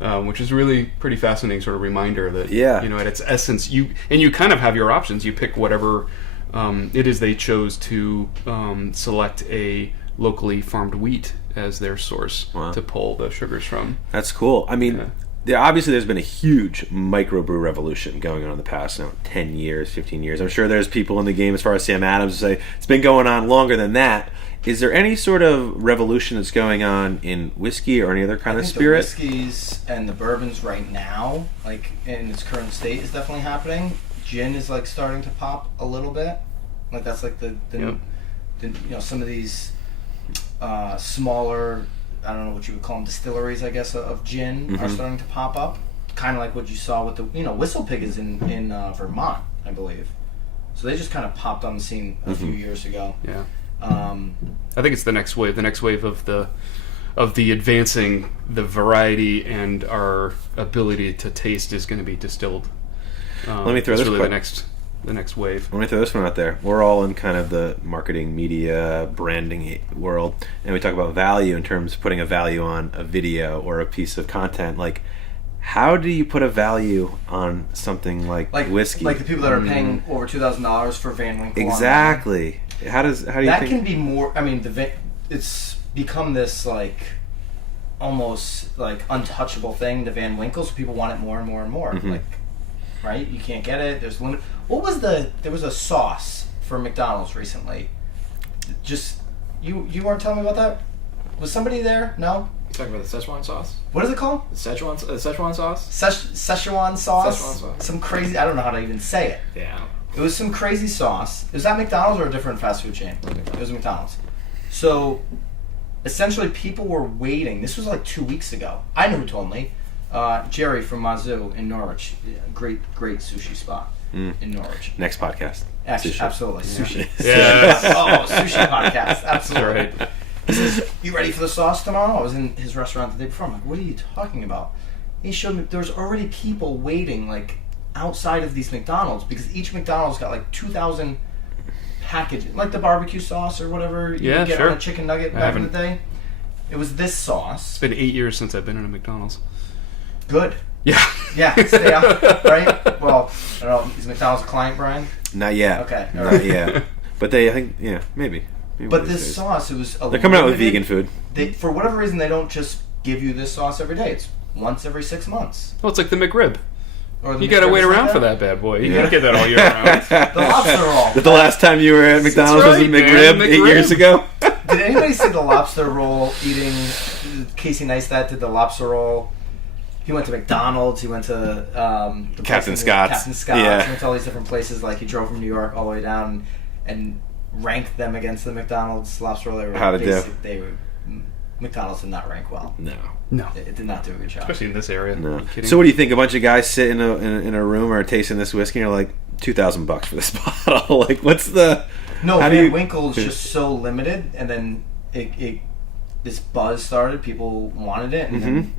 Which is really pretty fascinating sort of reminder that, at its essence, you kind of have your options. You pick whatever it is they chose to select a locally farmed wheat as their source to pull the sugars from. That's cool. I mean, there's been a huge microbrew revolution going on in the past 10 years, 15 years. I'm sure there's people in the game as far as Sam Adams who say it's been going on longer than that. Is there any sort of revolution that's going on in whiskey or any other kind of spirit? The whiskeys and the bourbons right now, like in its current state, is definitely happening. Gin is like starting to pop a little bit. Like that's like the some of these smaller, I don't know what you would call them, distilleries, I guess, of gin are starting to pop up. Kind of like what you saw with the Whistle Pig is in Vermont, I believe. So they just kind of popped on the scene a few years ago. Yeah. I think it's the next wave. The next wave of the advancing the variety and our ability to taste is going to be distilled. Let me throw this really the next wave. Let me throw this one out there. We're all in kind of the marketing, media, branding world, and we talk about value in terms of putting a value on a video or a piece of content. Like, how do you put a value on something like whiskey? Like the people that are paying over $2,000 for Van Winkle. Exactly. How do you think that can be more? I mean, it's become this like almost like untouchable thing, the Van Winkle. So people want it more and more and more. Like, right? You can't get it. There's limit. What was there was a sauce for McDonald's recently. Just you weren't telling me about that? Was somebody there? No. You talking about the Szechuan sauce? What is it called? Szechuan sauce? Szechuan sauce? Some crazy, I don't know how to even say it. Yeah. It was some crazy sauce. Was that McDonald's or a different fast food chain? It was McDonald's. So, essentially people were waiting. This was like 2 weeks ago. I know who told me. Jerry from Mazu in Norwich. Great sushi spot in Norwich. Next podcast. Sushi. Absolutely. Sushi. Yeah. Sushi podcast. Absolutely. That's right. He says, "You ready for the sauce tomorrow?" I was in his restaurant the day before. I'm like, "What are you talking about?" He showed me there's already people waiting like outside of these McDonald's because each McDonald's got like 2,000 packages, like the barbecue sauce or whatever you get on a chicken nugget back in the day. It was this sauce. It's been 8 years since I've been in a McDonald's. Good. Yeah. Yeah, stay up, right? Well, I don't know. Is McDonald's a client, Brian? Not yet. Okay. All Not right. yet. But they, I think, maybe. But this sauce, it was they're coming out with vegan food. For whatever reason, they don't just give you this sauce every day. It's once every 6 months. Well, it's like the McRib. Or You gotta wait around for that bad boy. You gotta get that all year round. The lobster roll. But the last time you were at McDonald's was a McRib 8 years ago? Did anybody see the lobster roll eating? Casey Neistat did the lobster roll. He went to McDonald's. He went to the Captain Scott's. Captain Scott's. Yeah. He went to all these different places. Like he drove from New York all the way down and ranked them against the McDonald's lobster roll. How'd it do? McDonald's did not rank well. No. It did not do a good job. Especially in this area. No. So what do you think? A bunch of guys sit in a room or tasting this whiskey and you're like, $2,000 for this bottle. Like, what's the... No, Van Winkle is just so limited, and then this buzz started. People wanted it, and then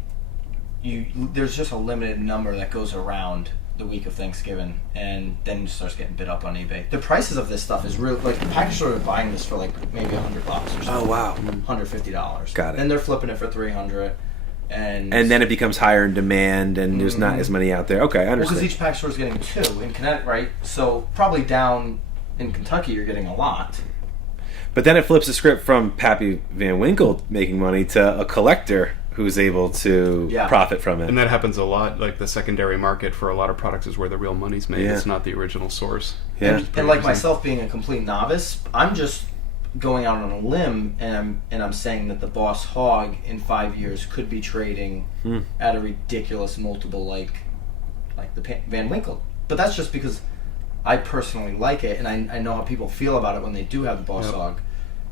there's just a limited number that goes around the week of Thanksgiving, and then it starts getting bid up on eBay. The prices of this stuff is really like the package store is buying this for like maybe $100 or something. Oh wow, $150. Got it. Then they're flipping it for $300, and then it becomes higher in demand, and there's not as many out there. Okay, I understand. Because each package store is getting 2 in Connecticut, right? So probably down in Kentucky, you're getting a lot. But then it flips the script from Pappy Van Winkle making money to a collector who's able to profit from it. And that happens a lot. Like the secondary market for a lot of products is where the real money's made. It's not the original source. Yeah. And like myself being a complete novice, I'm just going out on a limb and I'm saying that the Boss Hog in 5 years could be trading at a ridiculous multiple like the Van Winkle. But that's just because I personally like it, and I know how people feel about it when they do have the Boss Yep. Hog.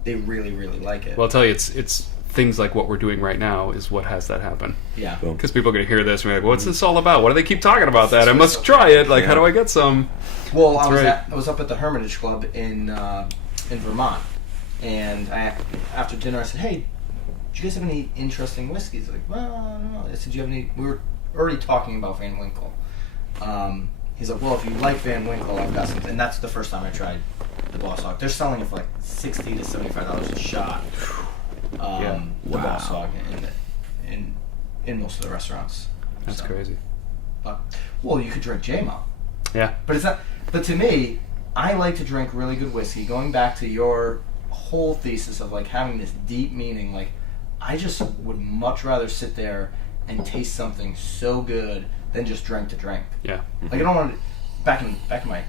They really, really like it. Well, I'll tell you, it's things like what we're doing right now is what has that happen. Yeah. Cool. Because people are going to hear this and be like, what's this all about? Why do they keep talking about that? I must try it. Like, how do I get some? Well, That's I was up at the Hermitage Club in Vermont, and after dinner I said, "Hey, do you guys have any interesting whiskeys?" Like, well, I don't know. I said, "Do you have any?" We were already talking about Van Winkle. He's like, "Well, if you like Van Winkle, I've got something." And that's the first time I tried the Boss Hog. They're selling it for like $60 to $75 a shot. The Boss Hog in most of the restaurants. That's crazy. But, well, you could drink JMO. Yeah. But it's not. But to me, I like to drink really good whiskey. Going back to your whole thesis of like having this deep meaning, like I just would much rather sit there and taste something so good than just drink to drink. Yeah. Like I don't want to. Back in my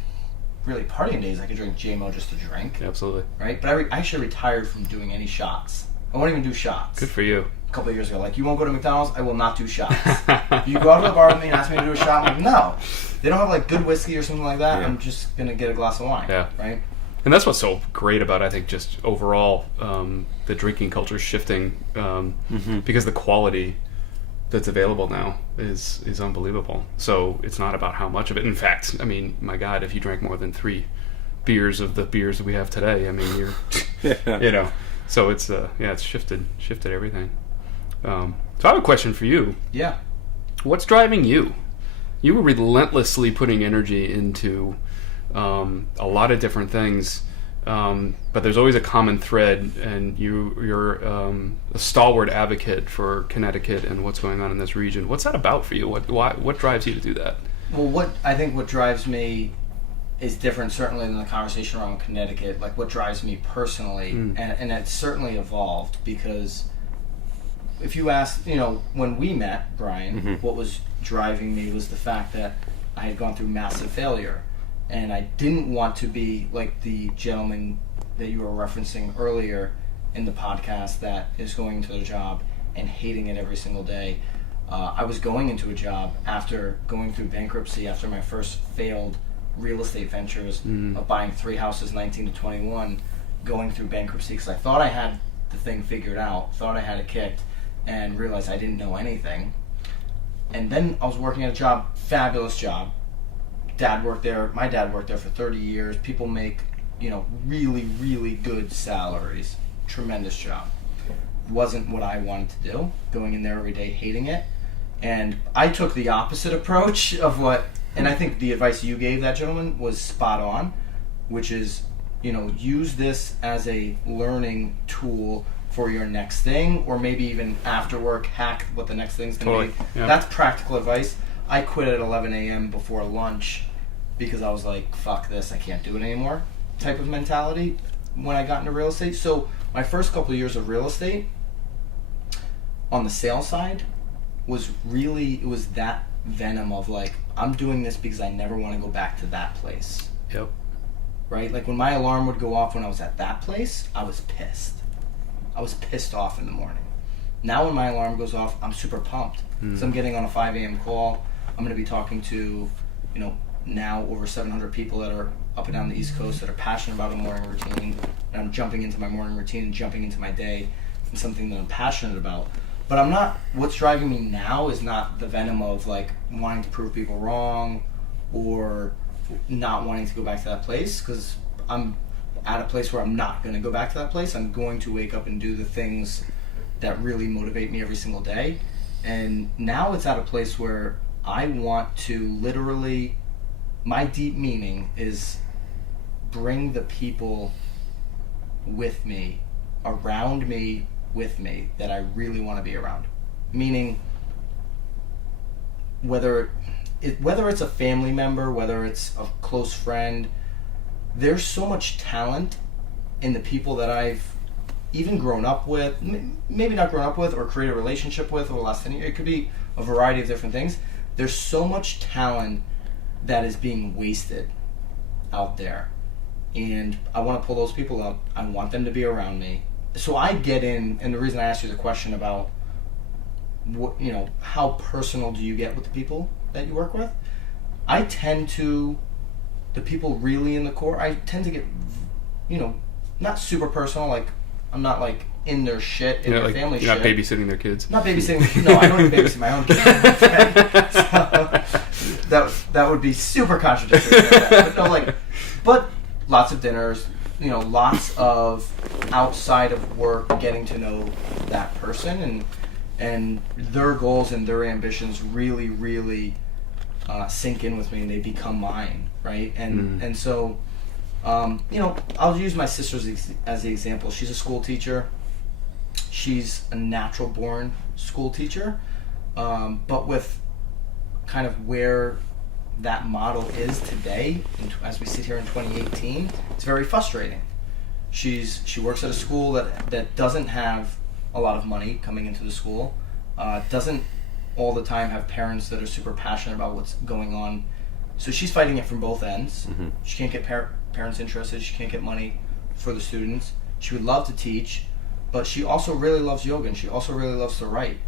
really partying days, I could drink JMO just to drink, Absolutely. right? But I actually retired from doing any shots. I won't even do shots. Good for you. A couple of years ago, like, you won't go to McDonald's, I will not do shots. If you go out to the bar with me and ask me to do a shot, I'm like, no. They don't have like good whiskey or something like that. Yeah. I'm just gonna get a glass of wine. Yeah. Right. And that's what's so great about, I think, just overall the drinking culture is shifting because the quality that's available now is unbelievable. So it's not about how much of it. In fact, I mean, my God, if you drank more than 3 beers of the beers that we have today, I mean, you're, you know. So it's it's shifted everything. So I have a question for you. Yeah. What's driving you? You were relentlessly putting energy into a lot of different things, but there's always a common thread, and you're a stalwart advocate for Connecticut and what's going on in this region. What's that about for you? What drives you to do that? Well, what drives me is different certainly than the conversation around Connecticut. Like what drives me personally, and it's certainly evolved because if you ask, when we met, Brian, what was driving me was the fact that I had gone through massive failure, and I didn't want to be like the gentleman that you were referencing earlier in the podcast that is going to their job and hating it every single day. I was going into a job after going through bankruptcy after my first failed real estate ventures of buying 3 houses 19 to 21, going through bankruptcy because I thought I had the thing figured out, thought I had it kicked, and realized I didn't know anything. And then I was working at a job, fabulous job. My dad worked there for 30 years. People make, really, really good salaries. Tremendous job. Wasn't what I wanted to do, going in there every day, hating it. And I took the opposite approach of and I think the advice you gave that gentleman was spot on, which is, use this as a learning tool for your next thing, or maybe even after work, hack what the next thing's going to be. Yeah. That's practical advice. I quit at 11 a.m. before lunch because I was like, fuck this, I can't do it anymore type of mentality when I got into real estate. So my first couple of years of real estate on the sales side was that venom of like, I'm doing this because I never want to go back to that place. Yep. Right? Like when my alarm would go off when I was at that place, I was pissed. I was pissed off in the morning. Now when my alarm goes off, I'm super pumped. So I'm getting on a 5 a.m. call. I'm going to be talking to, now over 700 people that are up and down the East Coast that are passionate about a morning routine. And I'm jumping into my morning routine and jumping into my day and something that I'm passionate about. But what's driving me now is not the venom of like wanting to prove people wrong or not wanting to go back to that place, because I'm at a place where I'm not going to go back to that place. I'm going to wake up and do the things that really motivate me every single day. And now it's at a place where I want to literally, my deep meaning is bring the people with me, around me, with me, that I really want to be around. Meaning, whether it's a family member, whether it's a close friend, there's so much talent in the people that I've even grown up with, maybe not grown up with, or created a relationship with over the last 10 years. It could be a variety of different things. There's so much talent that is being wasted out there. And I want to pull those people up. I want them to be around me. So I get in, and the reason I asked you the question about how personal do you get with the people that you work with, I tend to, the people really in the core, I tend to get, not super personal. Like, I'm not like in their shit, in their like, family you're shit. not babysitting their kids. Not babysitting. No, I don't even babysit my own kids. So, that would be super contradictory. But no, but lots of dinners. Lots of outside of work, getting to know that person and their goals and their ambitions really, really sink in with me, and they become mine, right? And so, I'll use my sister as the example. She's a school teacher. She's a natural-born school teacher, but with kind of where that model is today, as we sit here in 2018, it's very frustrating. She works at a school that doesn't have a lot of money coming into the school, doesn't all the time have parents that are super passionate about what's going on, so she's fighting it from both ends. She can't get parents interested, she can't get money for the students. She would love to teach, but she also really loves yoga, and she also really loves to write,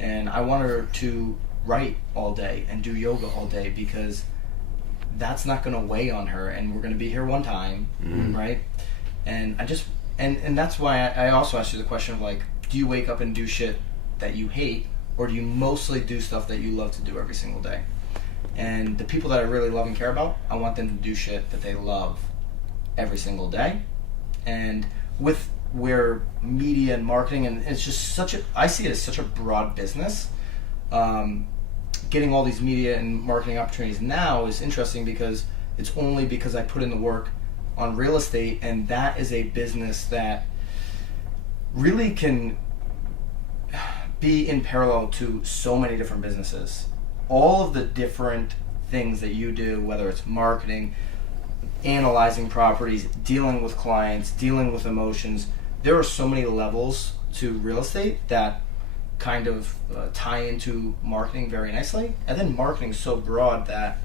and I want her to write all day and do yoga all day, because that's not going to weigh on her, and we're going to be here one time, right? And I just and that's why I also asked you the question of, like, do you wake up and do shit that you hate, or do you mostly do stuff that you love to do every single day? And the people that I really love and care about, I want them to do shit that they love every single day. And with where media and marketing, and it's just I see it as such a broad business. Getting all these media and marketing opportunities now is interesting, because it's only because I put in the work on real estate, and that is a business that really can be in parallel to so many different businesses. All of the different things that you do, whether it's marketing, analyzing properties, dealing with clients, dealing with emotions, there are so many levels to real estate that kind of tie into marketing very nicely. And then marketing is so broad that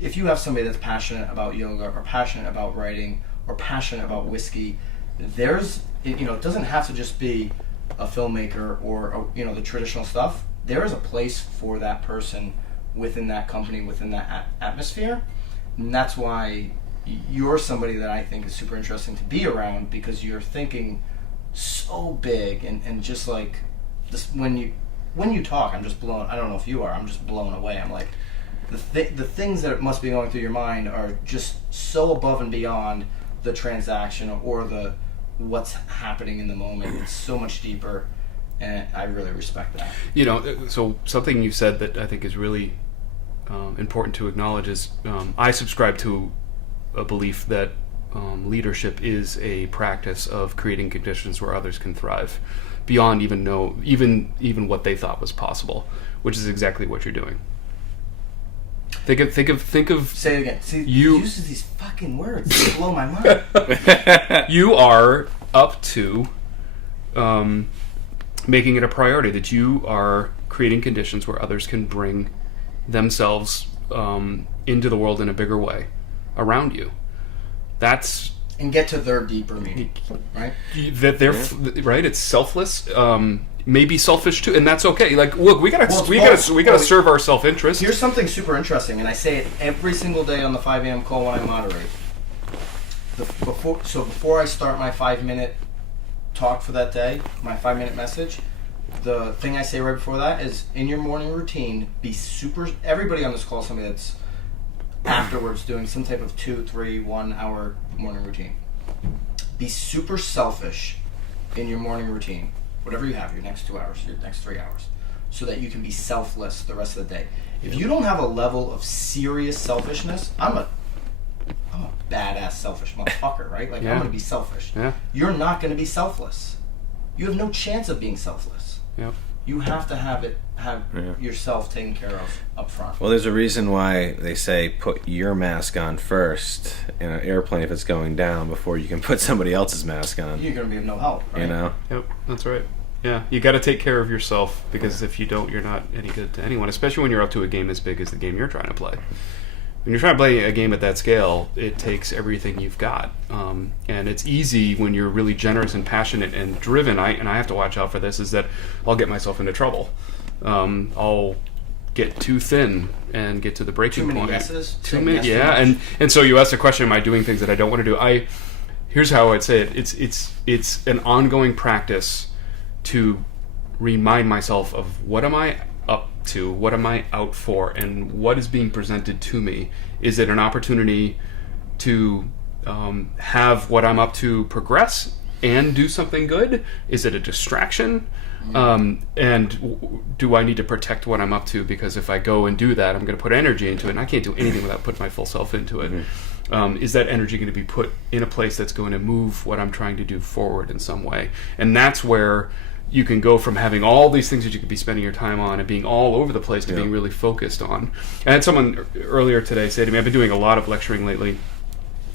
if you have somebody that's passionate about yoga, or passionate about writing, or passionate about whiskey, it doesn't have to just be a filmmaker or the traditional stuff. There is a place for that person within that company, within that atmosphere, and that's why you're somebody that I think is super interesting to be around, because you're thinking so big, and just like this, when you talk, I'm just blown. I don't know if you are. I'm just blown away. I'm like, the things that must be going through your mind are just so above and beyond the transaction or the what's happening in the moment. It's so much deeper, and I really respect that. So something you said that I think is really important to acknowledge is I subscribe to a belief that leadership is a practice of creating conditions where others can thrive beyond even what they thought was possible, which is exactly what you're doing. Think of. Say it again. See, you he uses these fucking words. They blow my mind. You are up to making it a priority that you are creating conditions where others can bring themselves into the world in a bigger way around you. That's and get to their deeper meaning, right? That they're right. It's selfless. Maybe selfish too, and that's okay. Like, look, we gotta serve our self-interest. Here's something super interesting, and I say it every single day on the 5 a.m. call when I moderate. Before I start my 5-minute talk for that day, my 5-minute message, the thing I say right before that is, in your morning routine, be super. Everybody on this call is somebody that's afterwards doing some type of 2, 3, 1 hour morning routine. Be super selfish in your morning routine. Whatever you have, your next 2 hours, your next 3 hours, so that you can be selfless the rest of the day. If you don't have a level of serious selfishness, I'm a badass selfish motherfucker, right? Like, I'm going to be selfish. Yeah. You're not going to be selfless. You have no chance of being selfless. Yep. You have to have yourself taken care of up front. Well, there's a reason why they say put your mask on first in an airplane if it's going down before you can put somebody else's mask on. You're going to be of no help, right? Yep, that's right. Yeah, you got to take care of yourself, because if you don't, you're not any good to anyone, especially when you're up to a game as big as the game you're trying to play. When you're trying to play a game at that scale, it takes everything you've got. And it's easy when you're really generous and passionate and driven, and I have to watch out for this, is that I'll get myself into trouble. I'll get too thin and get to the breaking Too many point. yeses? Too Saying many, yes too yeah. much? And so you asked the question: am I doing things that I don't want to do? Here's how I'd say it. It's an ongoing practice to remind myself of what am I up to, what am I out for, and what is being presented to me. Is it an opportunity to have what I'm up to progress and do something good? Is it a distraction? And do I need to protect what I'm up to? Because if I go and do that, I'm going to put energy into it, and I can't do anything without putting my full self into it. Is that energy going to be put in a place that's going to move what I'm trying to do forward in some way? And that's where you can go from having all these things that you could be spending your time on and being all over the place to being really focused on. I had someone earlier today say to me, I've been doing a lot of lecturing lately,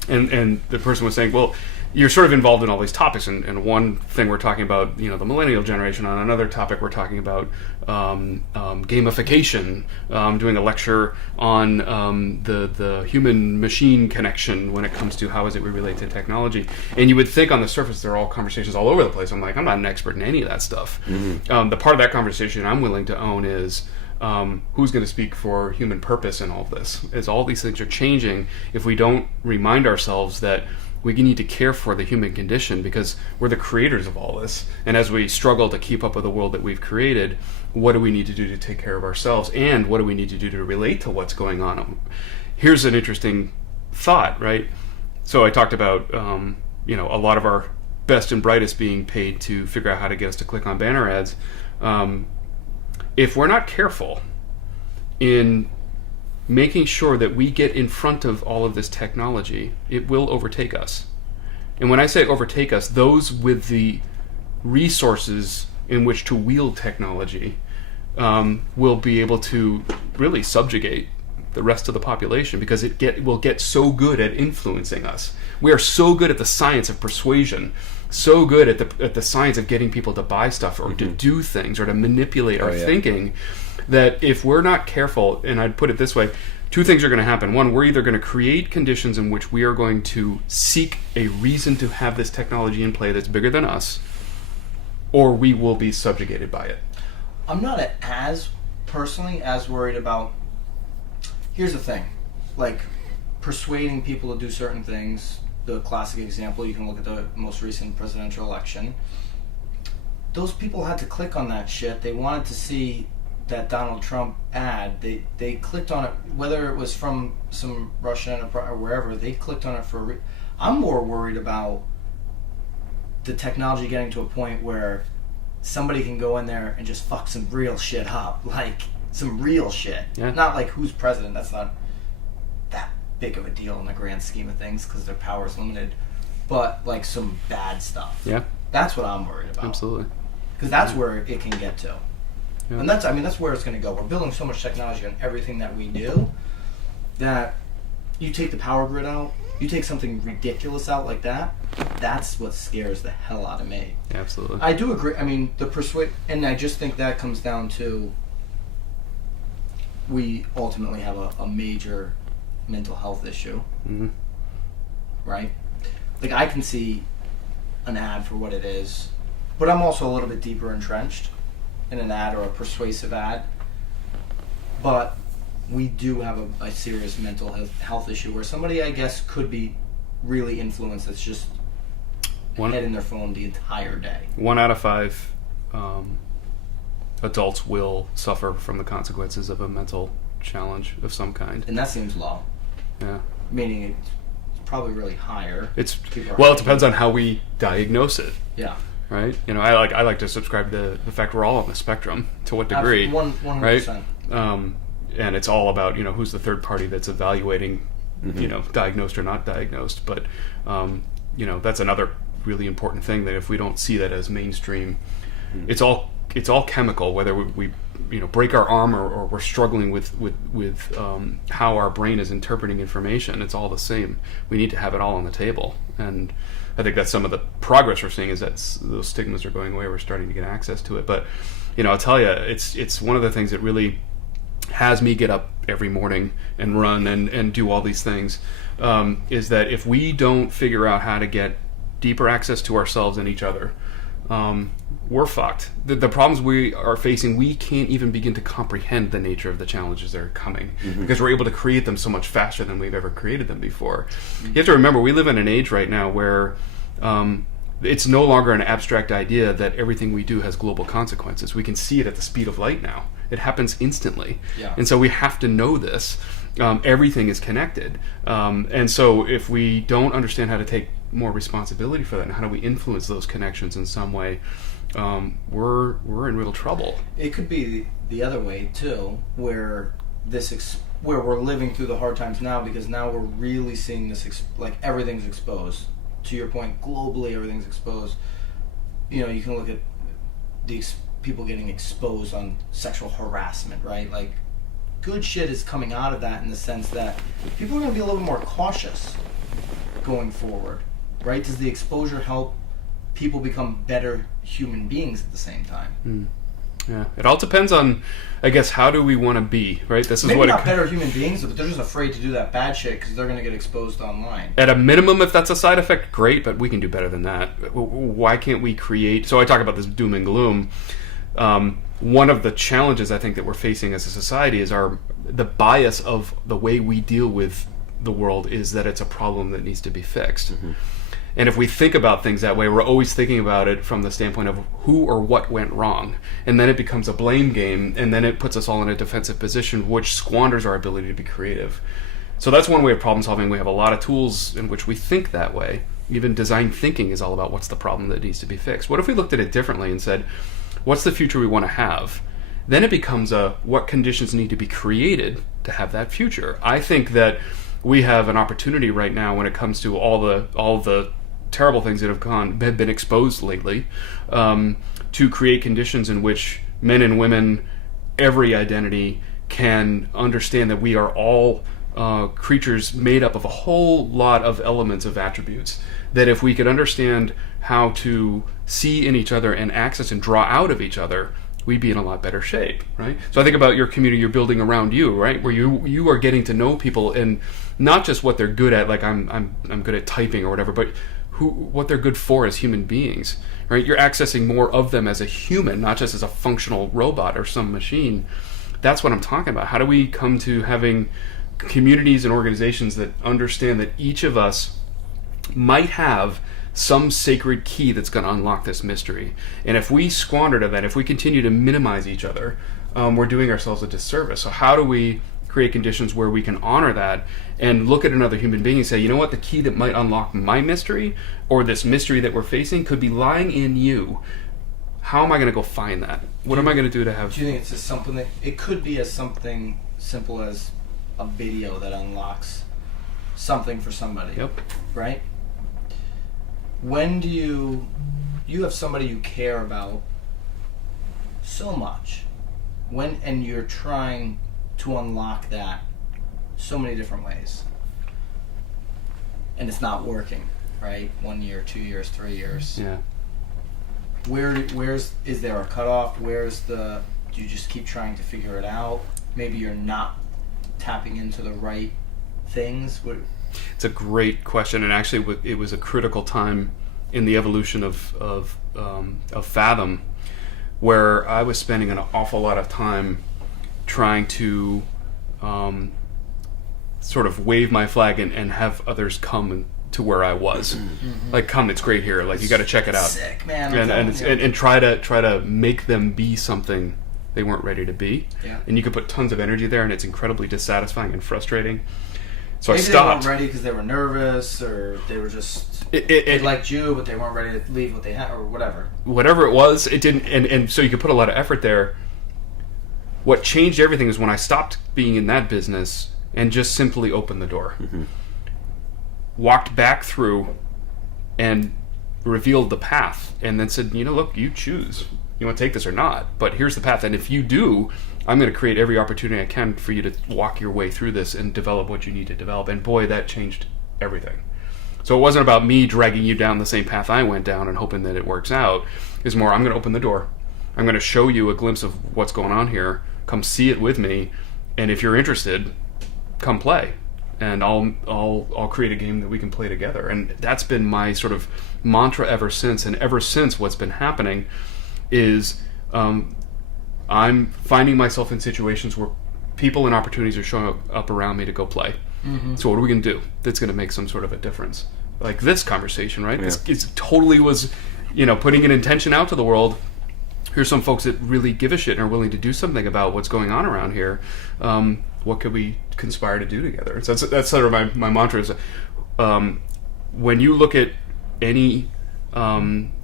and the person was saying, well, you're sort of involved in all these topics, and one thing we're talking about, the millennial generation. On another topic, we're talking about gamification. Doing a lecture on the human-machine connection when it comes to how is it we relate to technology. And you would think on the surface they're all conversations all over the place. I'm like, I'm not an expert in any of that stuff. The part of that conversation I'm willing to own is who's going to speak for human purpose in all of this. As all these things are changing, if we don't remind ourselves that we need to care for the human condition because we're the creators of all this. And as we struggle to keep up with the world that we've created, what do we need to do to take care of ourselves? And what do we need to do to relate to what's going on? Here's an interesting thought, right? So I talked about, a lot of our best and brightest being paid to figure out how to get us to click on banner ads. If we're not careful in making sure that we get in front of all of this technology, it will overtake us. And when I say overtake us, those with the resources in which to wield technology will be able to really subjugate the rest of the population because it will get so good at influencing us. We are so good at the science of persuasion, so good at the science of getting people to buy stuff or to do things or to manipulate our thinking, that if we're not careful, and I'd put it this way, two things are going to happen. One, we're either going to create conditions in which we are going to seek a reason to have this technology in play that's bigger than us, or we will be subjugated by it. I'm not personally as worried about, here's the thing, like persuading people to do certain things. The classic example, you can look at the most recent presidential election. Those people had to click on that shit. They wanted to see that Donald Trump ad. They clicked on it, whether it was from some Russian enterprise or wherever, they clicked on it for I'm more worried about the technology getting to a point where somebody can go in there and just fuck some real shit up. Like, some real shit. Yeah. Not like who's president. That's not that big of a deal in the grand scheme of things because their power is limited. But, like, some bad stuff. Yeah. That's what I'm worried about. Absolutely. Because that's where it can get to. Yeah. And that's where it's going to go. We're building so much technology on everything that we do that you take the power grid out, you take something ridiculous out like that, that's what scares the hell out of me. Absolutely. I do agree. I mean, and I just think that comes down to we ultimately have a major mental health issue. Mm-hmm. Right? Like, I can see an ad for what it is, but I'm also a little bit deeper entrenched in an ad or a persuasive ad. But we do have a serious mental health issue where somebody, I guess, could be really influenced that's just head in their phone the entire day. 1 out of 5 adults will suffer from the consequences of a mental challenge of some kind. And that seems low. Yeah. Meaning it's probably really higher. It depends on how we diagnose it. Yeah. Right? I like to subscribe to the fact we're all on the spectrum, to what degree. 100%. Right? And it's all about, who's the third party that's evaluating, diagnosed or not diagnosed. But, that's another really important thing, that if we don't see that as mainstream, it's all chemical, whether we break our arm or we're struggling with how our brain is interpreting information. It's all the same. We need to have it all on the table. And I think that's some of the progress we're seeing, is that those stigmas are going away. We're starting to get access to it. But, I'll tell you, it's one of the things that really has me get up every morning and run and do all these things, is that if we don't figure out how to get deeper access to ourselves and each other, we're fucked. The problems we are facing, we can't even begin to comprehend the nature of the challenges that are coming because we're able to create them so much faster than we've ever created them before. You have to remember, we live in an age right now where it's no longer an abstract idea that everything we do has global consequences. We can see it at the speed of light now. It happens instantly. Yeah. And so we have to know this. Everything is connected. And so if we don't understand how to take more responsibility for that and how do we influence those connections in some way, we're in real trouble. It could be the other way too, where where we're living through the hard times now because now we're really seeing this like everything's exposed. To your point, globally everything's exposed. You know, you can look at the people getting exposed on sexual harassment, right? Like, good shit is coming out of that in the sense that people are going to be a little bit more cautious going forward, right? Does the exposure help people become better human beings at the same time? Yeah, it all depends on, I guess, how do we want to be, right? This is Maybe what not better human beings, but they're just afraid to do that bad shit because they're going to get exposed online. At a minimum, if that's a side effect, great, but we can do better than that. Why can't we create... So I talk about this doom and gloom. One of the challenges I think that we're facing as a society is the bias of the way we deal with the world is that it's a problem that needs to be fixed. And if we think about things that way, we're always thinking about it from the standpoint of who or what went wrong. And then it becomes a blame game, and then it puts us all in a defensive position, which squanders our ability to be creative. So that's one way of problem solving. We have a lot of tools in which we think that way. Even design thinking is all about what's the problem that needs to be fixed. What if we looked at it differently and said, what's the future we want to have? Then it becomes what conditions need to be created to have that future. I think that we have an opportunity right now when it comes to all the terrible things that have been exposed lately, to create conditions in which men and women, every identity, can understand that we are all creatures made up of a whole lot of elements of attributes. That if we could understand how to see in each other and access and draw out of each other, we'd be in a lot better shape, right? So I think about your community you're building around you, right? Where you are getting to know people and not just what they're good at, like I'm good at typing or whatever, but what they're good for as human beings, right? You're accessing more of them as a human, not just as a functional robot or some machine. That's what I'm talking about. How do we come to having communities and organizations that understand that each of us might have some sacred key that's going to unlock this mystery? And if we squander to that, if we continue to minimize each other, we're doing ourselves a disservice. So how do we create conditions where we can honor that and look at another human being and say, you know what, the key that might unlock my mystery or this mystery that we're facing could be lying in you. How am I going to go find that? What am I going to do to have... Do you think it's just something that... It could be as something simple as a video that unlocks something for somebody. Yep. Right? When do you have somebody you care about so much, and you're trying to unlock that so many different ways, and it's not working, right? 1 year, 2 years, 3 years. Yeah. Is there a cutoff? Do you just keep trying to figure it out? Maybe you're not tapping into the right things. It's a great question, and actually it was a critical time in the evolution of Fathom, where I was spending an awful lot of time trying to sort of wave my flag and have others come to where I was. Like, come, it's great here. Like, you got to check it out. Sick, man. And try to make them be something they weren't ready to be. Yeah. And you could put tons of energy there, and it's incredibly dissatisfying and frustrating. So Maybe I stopped. They weren't ready because they were nervous, or they were just they liked you, but they weren't ready to leave what they had, or whatever. Whatever it was, it didn't. And so you could put a lot of effort there. What changed everything is when I stopped being in that business and just simply opened the door, walked back through, and revealed the path, and then said, you know, look, you choose. You want to take this or not, but here's the path. And if you do, I'm going to create every opportunity I can for you to walk your way through this and develop what you need to develop. And boy, that changed everything. So it wasn't about me dragging you down the same path I went down and hoping that it works out. It's more, I'm going to open the door. I'm going to show you a glimpse of what's going on here. Come see it with me. And if you're interested, come play. and I'll create a game that we can play together. And that's been my sort of mantra ever since. And ever since, what's been happening is I'm finding myself in situations where people and opportunities are showing up around me to go play. Mm-hmm. So what are we going to do that's going to make some sort of a difference? Like this conversation, right? Yeah. It totally was, putting an intention out to the world. Here's some folks that really give a shit and are willing to do something about what's going on around here. What could we conspire to do together? So that's sort of my mantra is, when you look at any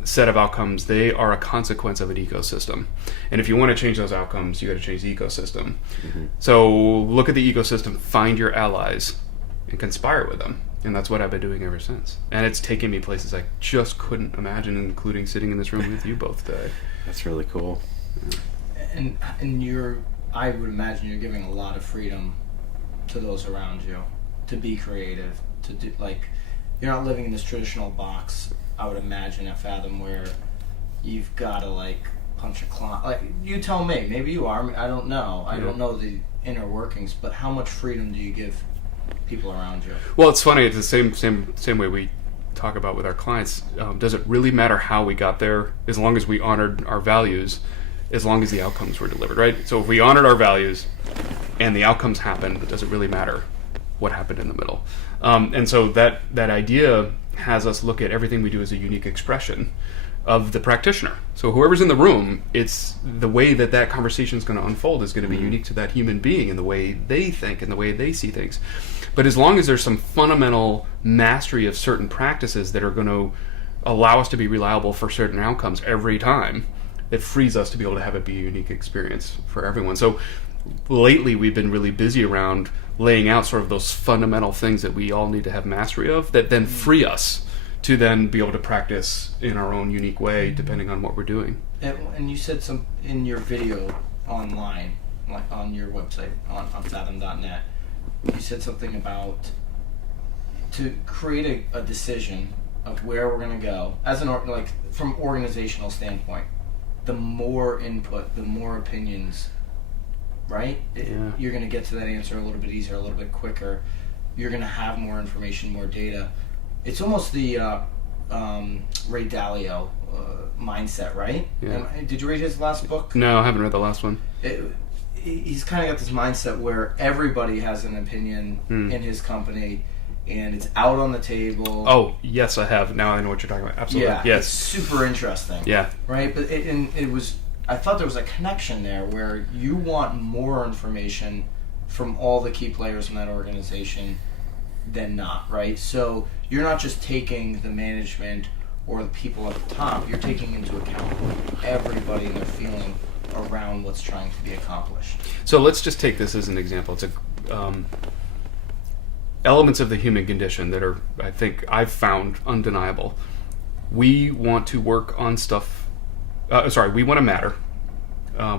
set of outcomes, they are a consequence of an ecosystem. And if you want to change those outcomes, you got to change the ecosystem. Mm-hmm. So look at the ecosystem, find your allies, and conspire with them. And that's what I've been doing ever since. And it's taken me places I just couldn't imagine, including sitting in this room with you both today. That's really cool. And I would imagine you're giving a lot of freedom to those around you to be creative, to do, like, you're not living in this traditional box, I would imagine, at Fathom, where you've got to, like, punch a clock. Like, you tell me, maybe you are, I don't know. I don't know the inner workings, but how much freedom do you give people around you? Well, it's funny, it's the same way we talk about with our clients. Does it really matter how we got there, as long as we honored our values, as long as the outcomes were delivered, right? So if we honored our values and the outcomes happened, does it really matter what happened in the middle? And so that idea has us look at everything we do as a unique expression of the practitioner. So whoever's in the room, it's the way that conversation is going to unfold is going to be unique to that human being and the way they think and the way they see things. But as long as there's some fundamental mastery of certain practices that are going to allow us to be reliable for certain outcomes every time, it frees us to be able to have it be a unique experience for everyone. So lately we've been really busy around laying out sort of those fundamental things that we all need to have mastery of that then free us to then be able to practice in our own unique way depending on what we're doing. And you said some in your video online, like on your website, on fathom.net, you said something about to create a decision of where we're going to go as like from organizational standpoint. The more input, the more opinions, right? You're going to get to that answer a little bit easier, a little bit quicker. You're going to have more information, more data. It's almost the Ray Dalio mindset, right? Yeah. Did you read his last book? No, I haven't read the last one. He's kind of got this mindset where everybody has an opinion in his company, and it's out on the table. Oh, yes, I have. Now I know what you're talking about. Absolutely. Yeah, yes. It's super interesting. Yeah. Right? But it was, I thought there was a connection there where you want more information from all the key players in that organization than not, right? So you're not just taking the management or the people at the top, you're taking into account everybody and their feeling around what's trying to be accomplished. So let's just take this as an example. It's elements of the human condition that are, I think, I've found undeniable. We want to work on stuff, we want to matter.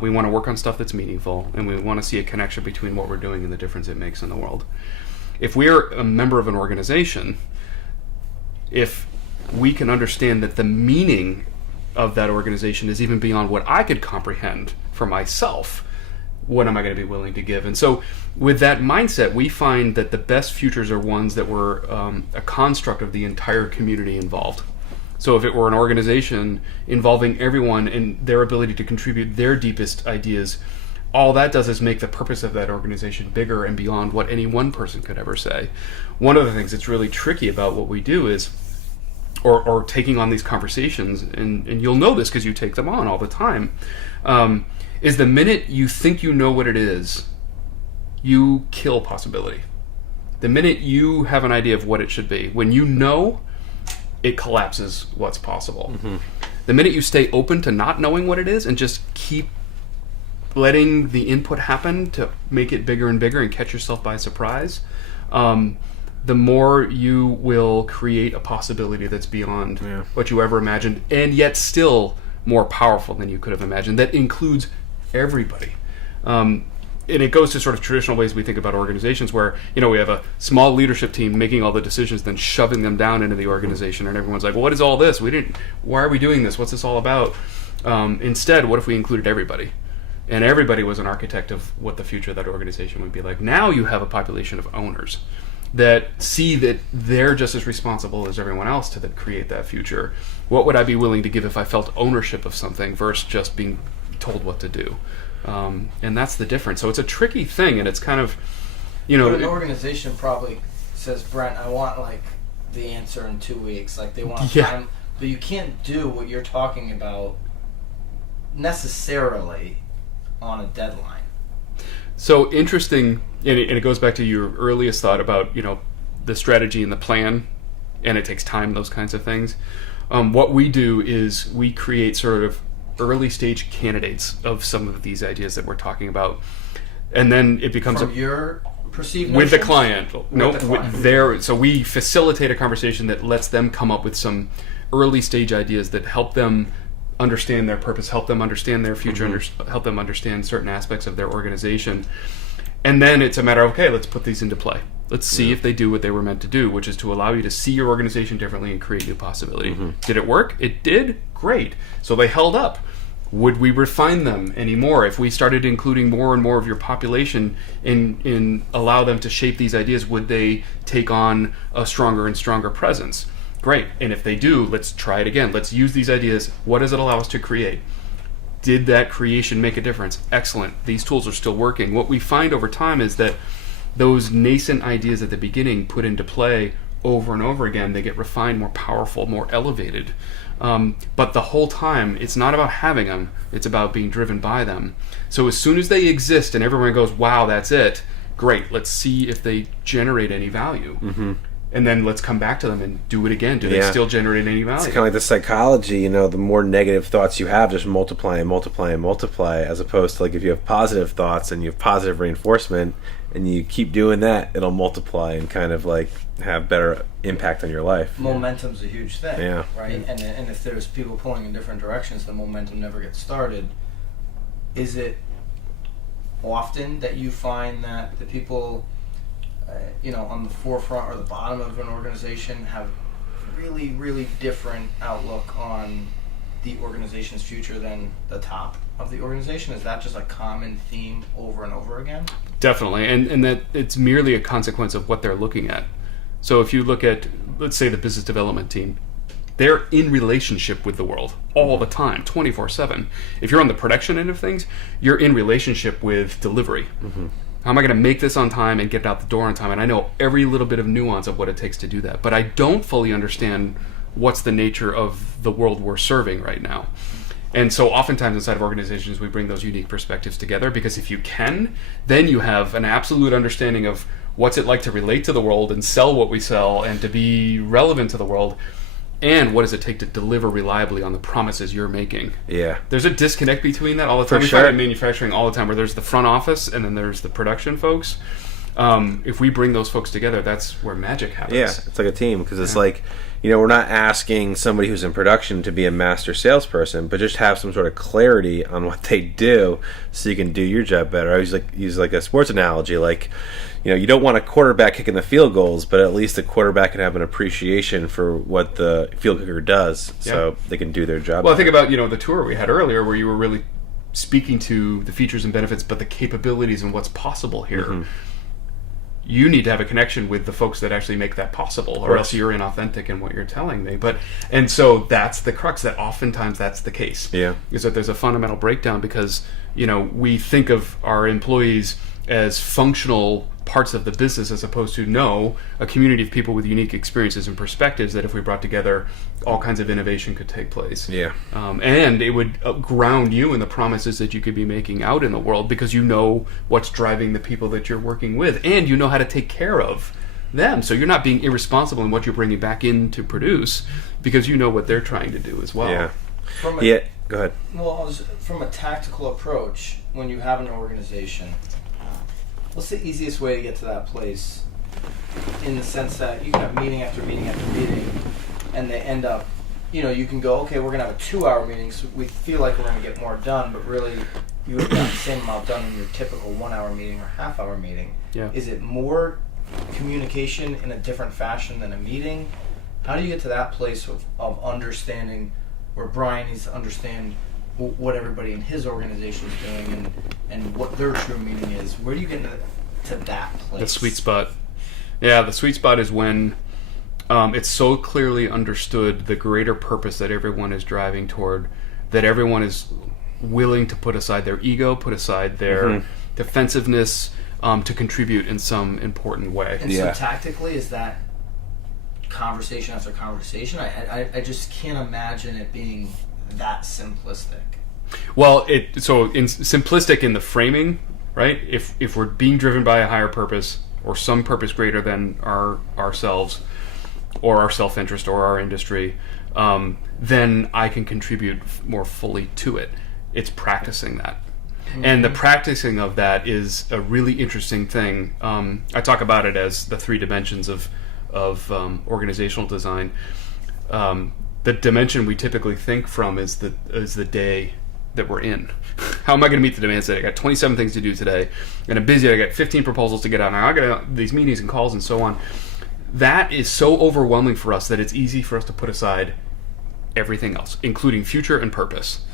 We want to work on stuff that's meaningful, and we want to see a connection between what we're doing and the difference it makes in the world. If we're a member of an organization, if we can understand that the meaning of that organization is even beyond what I could comprehend for myself, what am I going to be willing to give? And so with that mindset, we find that the best futures are ones that were a construct of the entire community involved. So if it were an organization involving everyone in their ability to contribute their deepest ideas, all that does is make the purpose of that organization bigger and beyond what any one person could ever say. One of the things that's really tricky about what we do is, or taking on these conversations, and you'll know this because you take them on all the time, is the minute you think you know what it is, you kill possibility. The minute you have an idea of what it should be, when you know, it collapses what's possible. Mm-hmm. The minute you stay open to not knowing what it is and just keep letting the input happen to make it bigger and bigger and catch yourself by surprise, the more you will create a possibility that's beyond what you ever imagined, and yet still more powerful than you could have imagined. That includes everybody. And it goes to sort of traditional ways we think about organizations where, we have a small leadership team making all the decisions, then shoving them down into the organization, and everyone's like, well, what is all this? Why are we doing this? What's this all about? Instead, what if we included everybody? And everybody was an architect of what the future of that organization would be like. Now you have a population of owners. that see that they're just as responsible as everyone else to create that future. What would I be willing to give if I felt ownership of something versus just being told what to do? And that's the difference. So it's a tricky thing, and it's kind of, But an organization probably says, Brent, I want like the answer in 2 weeks. Like they want time, but you can't do what you're talking about necessarily on a deadline. So interesting, and it goes back to your earliest thought about the strategy and the plan, and it takes time, those kinds of things. What we do is we create sort of early stage candidates of some of these ideas that we're talking about, and then it becomes From your perceived with the notions? client. With Their. So we facilitate a conversation that lets them come up with some early stage ideas that help them understand their purpose, help them understand their future, help them understand certain aspects of their organization. And then it's a matter of, okay, let's put these into play. Let's see if they do what they were meant to do, which is to allow you to see your organization differently and create new possibility. Did it work? It did? Great. So they held up. Would we refine them anymore if we started including more and more of your population in allow them to shape these ideas? Would they take on a stronger and stronger presence? Great. And if they do, let's try it again. Let's use these ideas. What does it allow us to create? Did that creation make a difference? Excellent. These tools are still working. What we find over time is that those nascent ideas at the beginning put into play over and over again, they get refined, more powerful, more elevated. But the whole time, it's not about having them, it's about being driven by them. So as soon as they exist and everyone goes, wow, that's it, great, let's see if they generate any value. And then let's come back to them and do it again. Do they still generate any value? It's kind of like the psychology, the more negative thoughts you have, just multiply and multiply and multiply, as opposed to like if you have positive thoughts and you have positive reinforcement and you keep doing that, it'll multiply and kind of like have better impact on your life. Momentum's a huge thing, Yeah. right? And if there's people pulling in different directions, the momentum never gets started. Is it often that you find that the people on the forefront or the bottom of an organization have really, really different outlook on the organization's future than the top of the organization? Is that just a common theme over and over again? Definitely, and that it's merely a consequence of what they're looking at. So if you look at, let's say, the business development team, they're in relationship with the world all the time, 24/7. If you're on the production end of things, you're in relationship with delivery. How am I going to make this on time and get it out the door on time? And I know every little bit of nuance of what it takes to do that. But I don't fully understand what's the nature of the world we're serving right now. And so oftentimes inside of organizations, we bring those unique perspectives together, because if you can, then you have an absolute understanding of what's it like to relate to the world and sell what we sell and to be relevant to the world. And what does it take to deliver reliably on the promises you're making? Yeah. There's a disconnect between that all the time. For We sure. find it in manufacturing all the time, where there's the front office and then there's the production folks. If we bring those folks together, that's where magic happens. Yeah, it's like a team, because it's like, we're not asking somebody who's in production to be a master salesperson, but just have some sort of clarity on what they do so you can do your job better. I always use a sports analogy, like, you don't want a quarterback kicking the field goals, but at least the quarterback can have an appreciation for what the field kicker does, so they can do their job. Well, I think about, the tour we had earlier, where you were really speaking to the features and benefits, but the capabilities and what's possible here. You need to have a connection with the folks that actually make that possible, or else you're inauthentic in what you're telling me. And so that's the crux, that oftentimes that's the case. Yeah. Is that there's a fundamental breakdown, because, we think of our employees as functional parts of the business, as opposed to a community of people with unique experiences and perspectives that if we brought together, all kinds of innovation could take place. Yeah. And it would ground you in the promises that you could be making out in the world, because you know what's driving the people that you're working with, and you know how to take care of them. So you're not being irresponsible in what you're bringing back in to produce, because you know what they're trying to do as well. Yeah. Go ahead. Well, from a tactical approach, when you have an organization, what's the easiest way to get to that place, in the sense that you can have meeting after meeting after meeting, and they end up, you can go, okay, we're going to have a 2-hour meeting, so we feel like we're going to get more done, but really you would have gotten the same amount done in your typical 1-hour meeting or half-hour meeting. Yeah. Is it more communication in a different fashion than a meeting? How do you get to that place of understanding, where Brian needs to understand what everybody in his organization is doing and what their true meaning is? Where do you get to that place? The sweet spot. Yeah, the sweet spot is when it's so clearly understood the greater purpose that everyone is driving toward, that everyone is willing to put aside their ego, put aside their defensiveness to contribute in some important way. And so tactically, is that conversation after conversation? I just can't imagine it being that simplistic. Well, simplistic in the framing, right? If we're being driven by a higher purpose or some purpose greater than ourselves or our self-interest or our industry, then I can contribute more fully to it. It's practicing that. Mm-hmm. And the practicing of that is a really interesting thing. I talk about it as the 3 dimensions of organizational design. The dimension we typically think from is the day that we're in. How am I going to meet the demands today? I got 27 things to do today, and I'm busy. I got 15 proposals to get out. Now I got these meetings and calls and so on. That is so overwhelming for us that it's easy for us to put aside everything else, including future and purpose.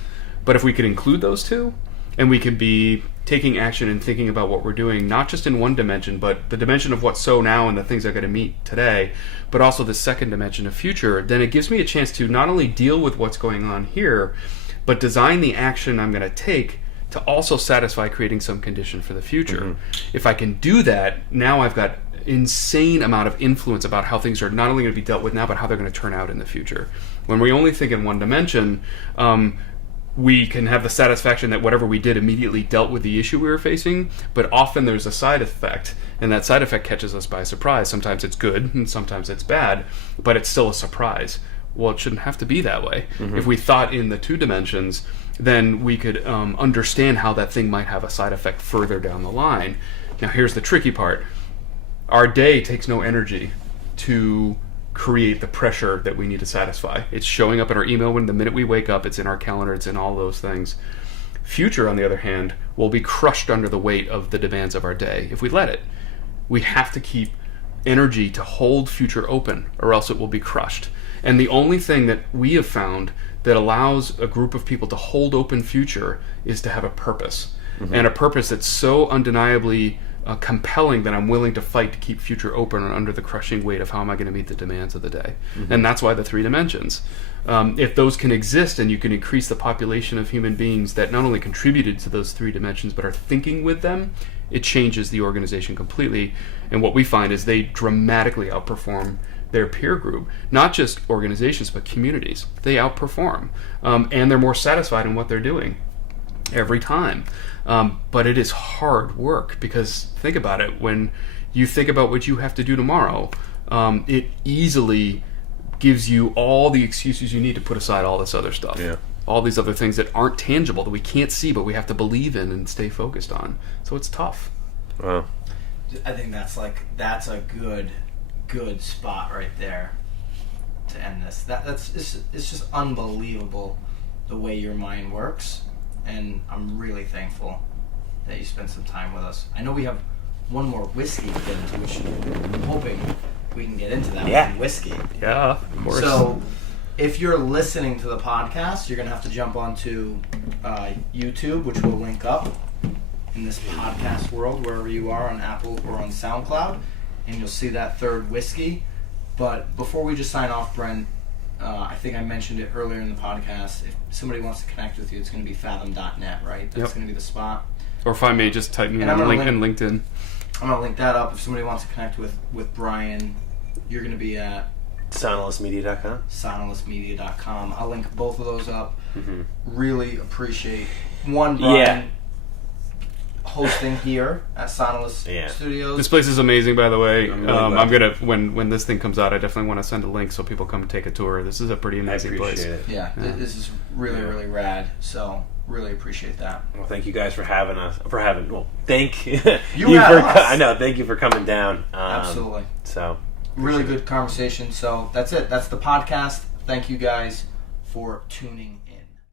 But if we could include those two, and we could be taking action and thinking about what we're doing, not just in one dimension, but the dimension of what's so now and the things I got to meet today, but also the second dimension of future, then it gives me a chance to not only deal with what's going on here, but design the action I'm going to take to also satisfy creating some condition for the future. Mm-hmm. If I can do that, now I've got insane amount of influence about how things are not only going to be dealt with now, but how they're going to turn out in the future. When we only think in one dimension, we can have the satisfaction that whatever we did immediately dealt with the issue we were facing, but often there's a side effect, and that side effect catches us by surprise. Sometimes it's good, and sometimes it's bad, but it's still a surprise. Well, it shouldn't have to be that way. Mm-hmm. If we thought in the 2 dimensions, then we could understand how that thing might have a side effect further down the line. Now, here's the tricky part. Our day takes no energy to create the pressure that we need to satisfy. It's showing up in our email when the minute we wake up, it's in our calendar, it's in all those things. Future, on the other hand, will be crushed under the weight of the demands of our day if we let it. We have to keep energy to hold future open, or else it will be crushed. And the only thing that we have found that allows a group of people to hold open future is to have a purpose. Mm-hmm. And a purpose that's so undeniably compelling that I'm willing to fight to keep future open and under the crushing weight of how am I going to meet the demands of the day. Mm-hmm. And that's why the 3 dimensions. If those can exist and you can increase the population of human beings that not only contributed to those 3 dimensions but are thinking with them, it changes the organization completely. And what we find is they dramatically outperform their peer group, not just organizations but communities. They outperform, and they're more satisfied in what they're doing every time. But it is hard work, because think about it, when you think about what you have to do tomorrow, it easily gives you all the excuses you need to put aside all this other stuff. Yeah. All these other things that aren't tangible, that we can't see, but we have to believe in and stay focused on. So it's tough. Wow. I think that's a good spot right there to end this. It's just unbelievable the way your mind works, and I'm really thankful that you spent some time with us. I know we have one more whiskey to get into, which I'm hoping we can get into that with whiskey. Yeah, of course. So if you're listening to the podcast, you're going to have to jump onto YouTube, which we'll link up in this podcast world, wherever you are, on Apple or on SoundCloud, and you'll see that 3rd whiskey. But before we just sign off, Brent, I think I mentioned it earlier in the podcast. If somebody wants to connect with you, it's going to be fathom.net, right? That's going to be the spot. Or find me, just type me in LinkedIn. I'm going to link that up. If somebody wants to connect with Brian, you're going to be at Sonalystmedia.com. Sonalystmedia.com. I'll link both of those up. Mm-hmm. Really appreciate Brian hosting here at Sonalysts Studios. This place is amazing, by the way. I'm gonna when this thing comes out, I definitely want to send a link so people come take a tour. This is a pretty amazing place. Yeah, this is really really rad. So really appreciate that. Well, thank you guys for having us. Thank you us. I know. Thank you for coming down. Absolutely. So really good conversation. So that's it. That's the podcast. Thank you guys for tuning in.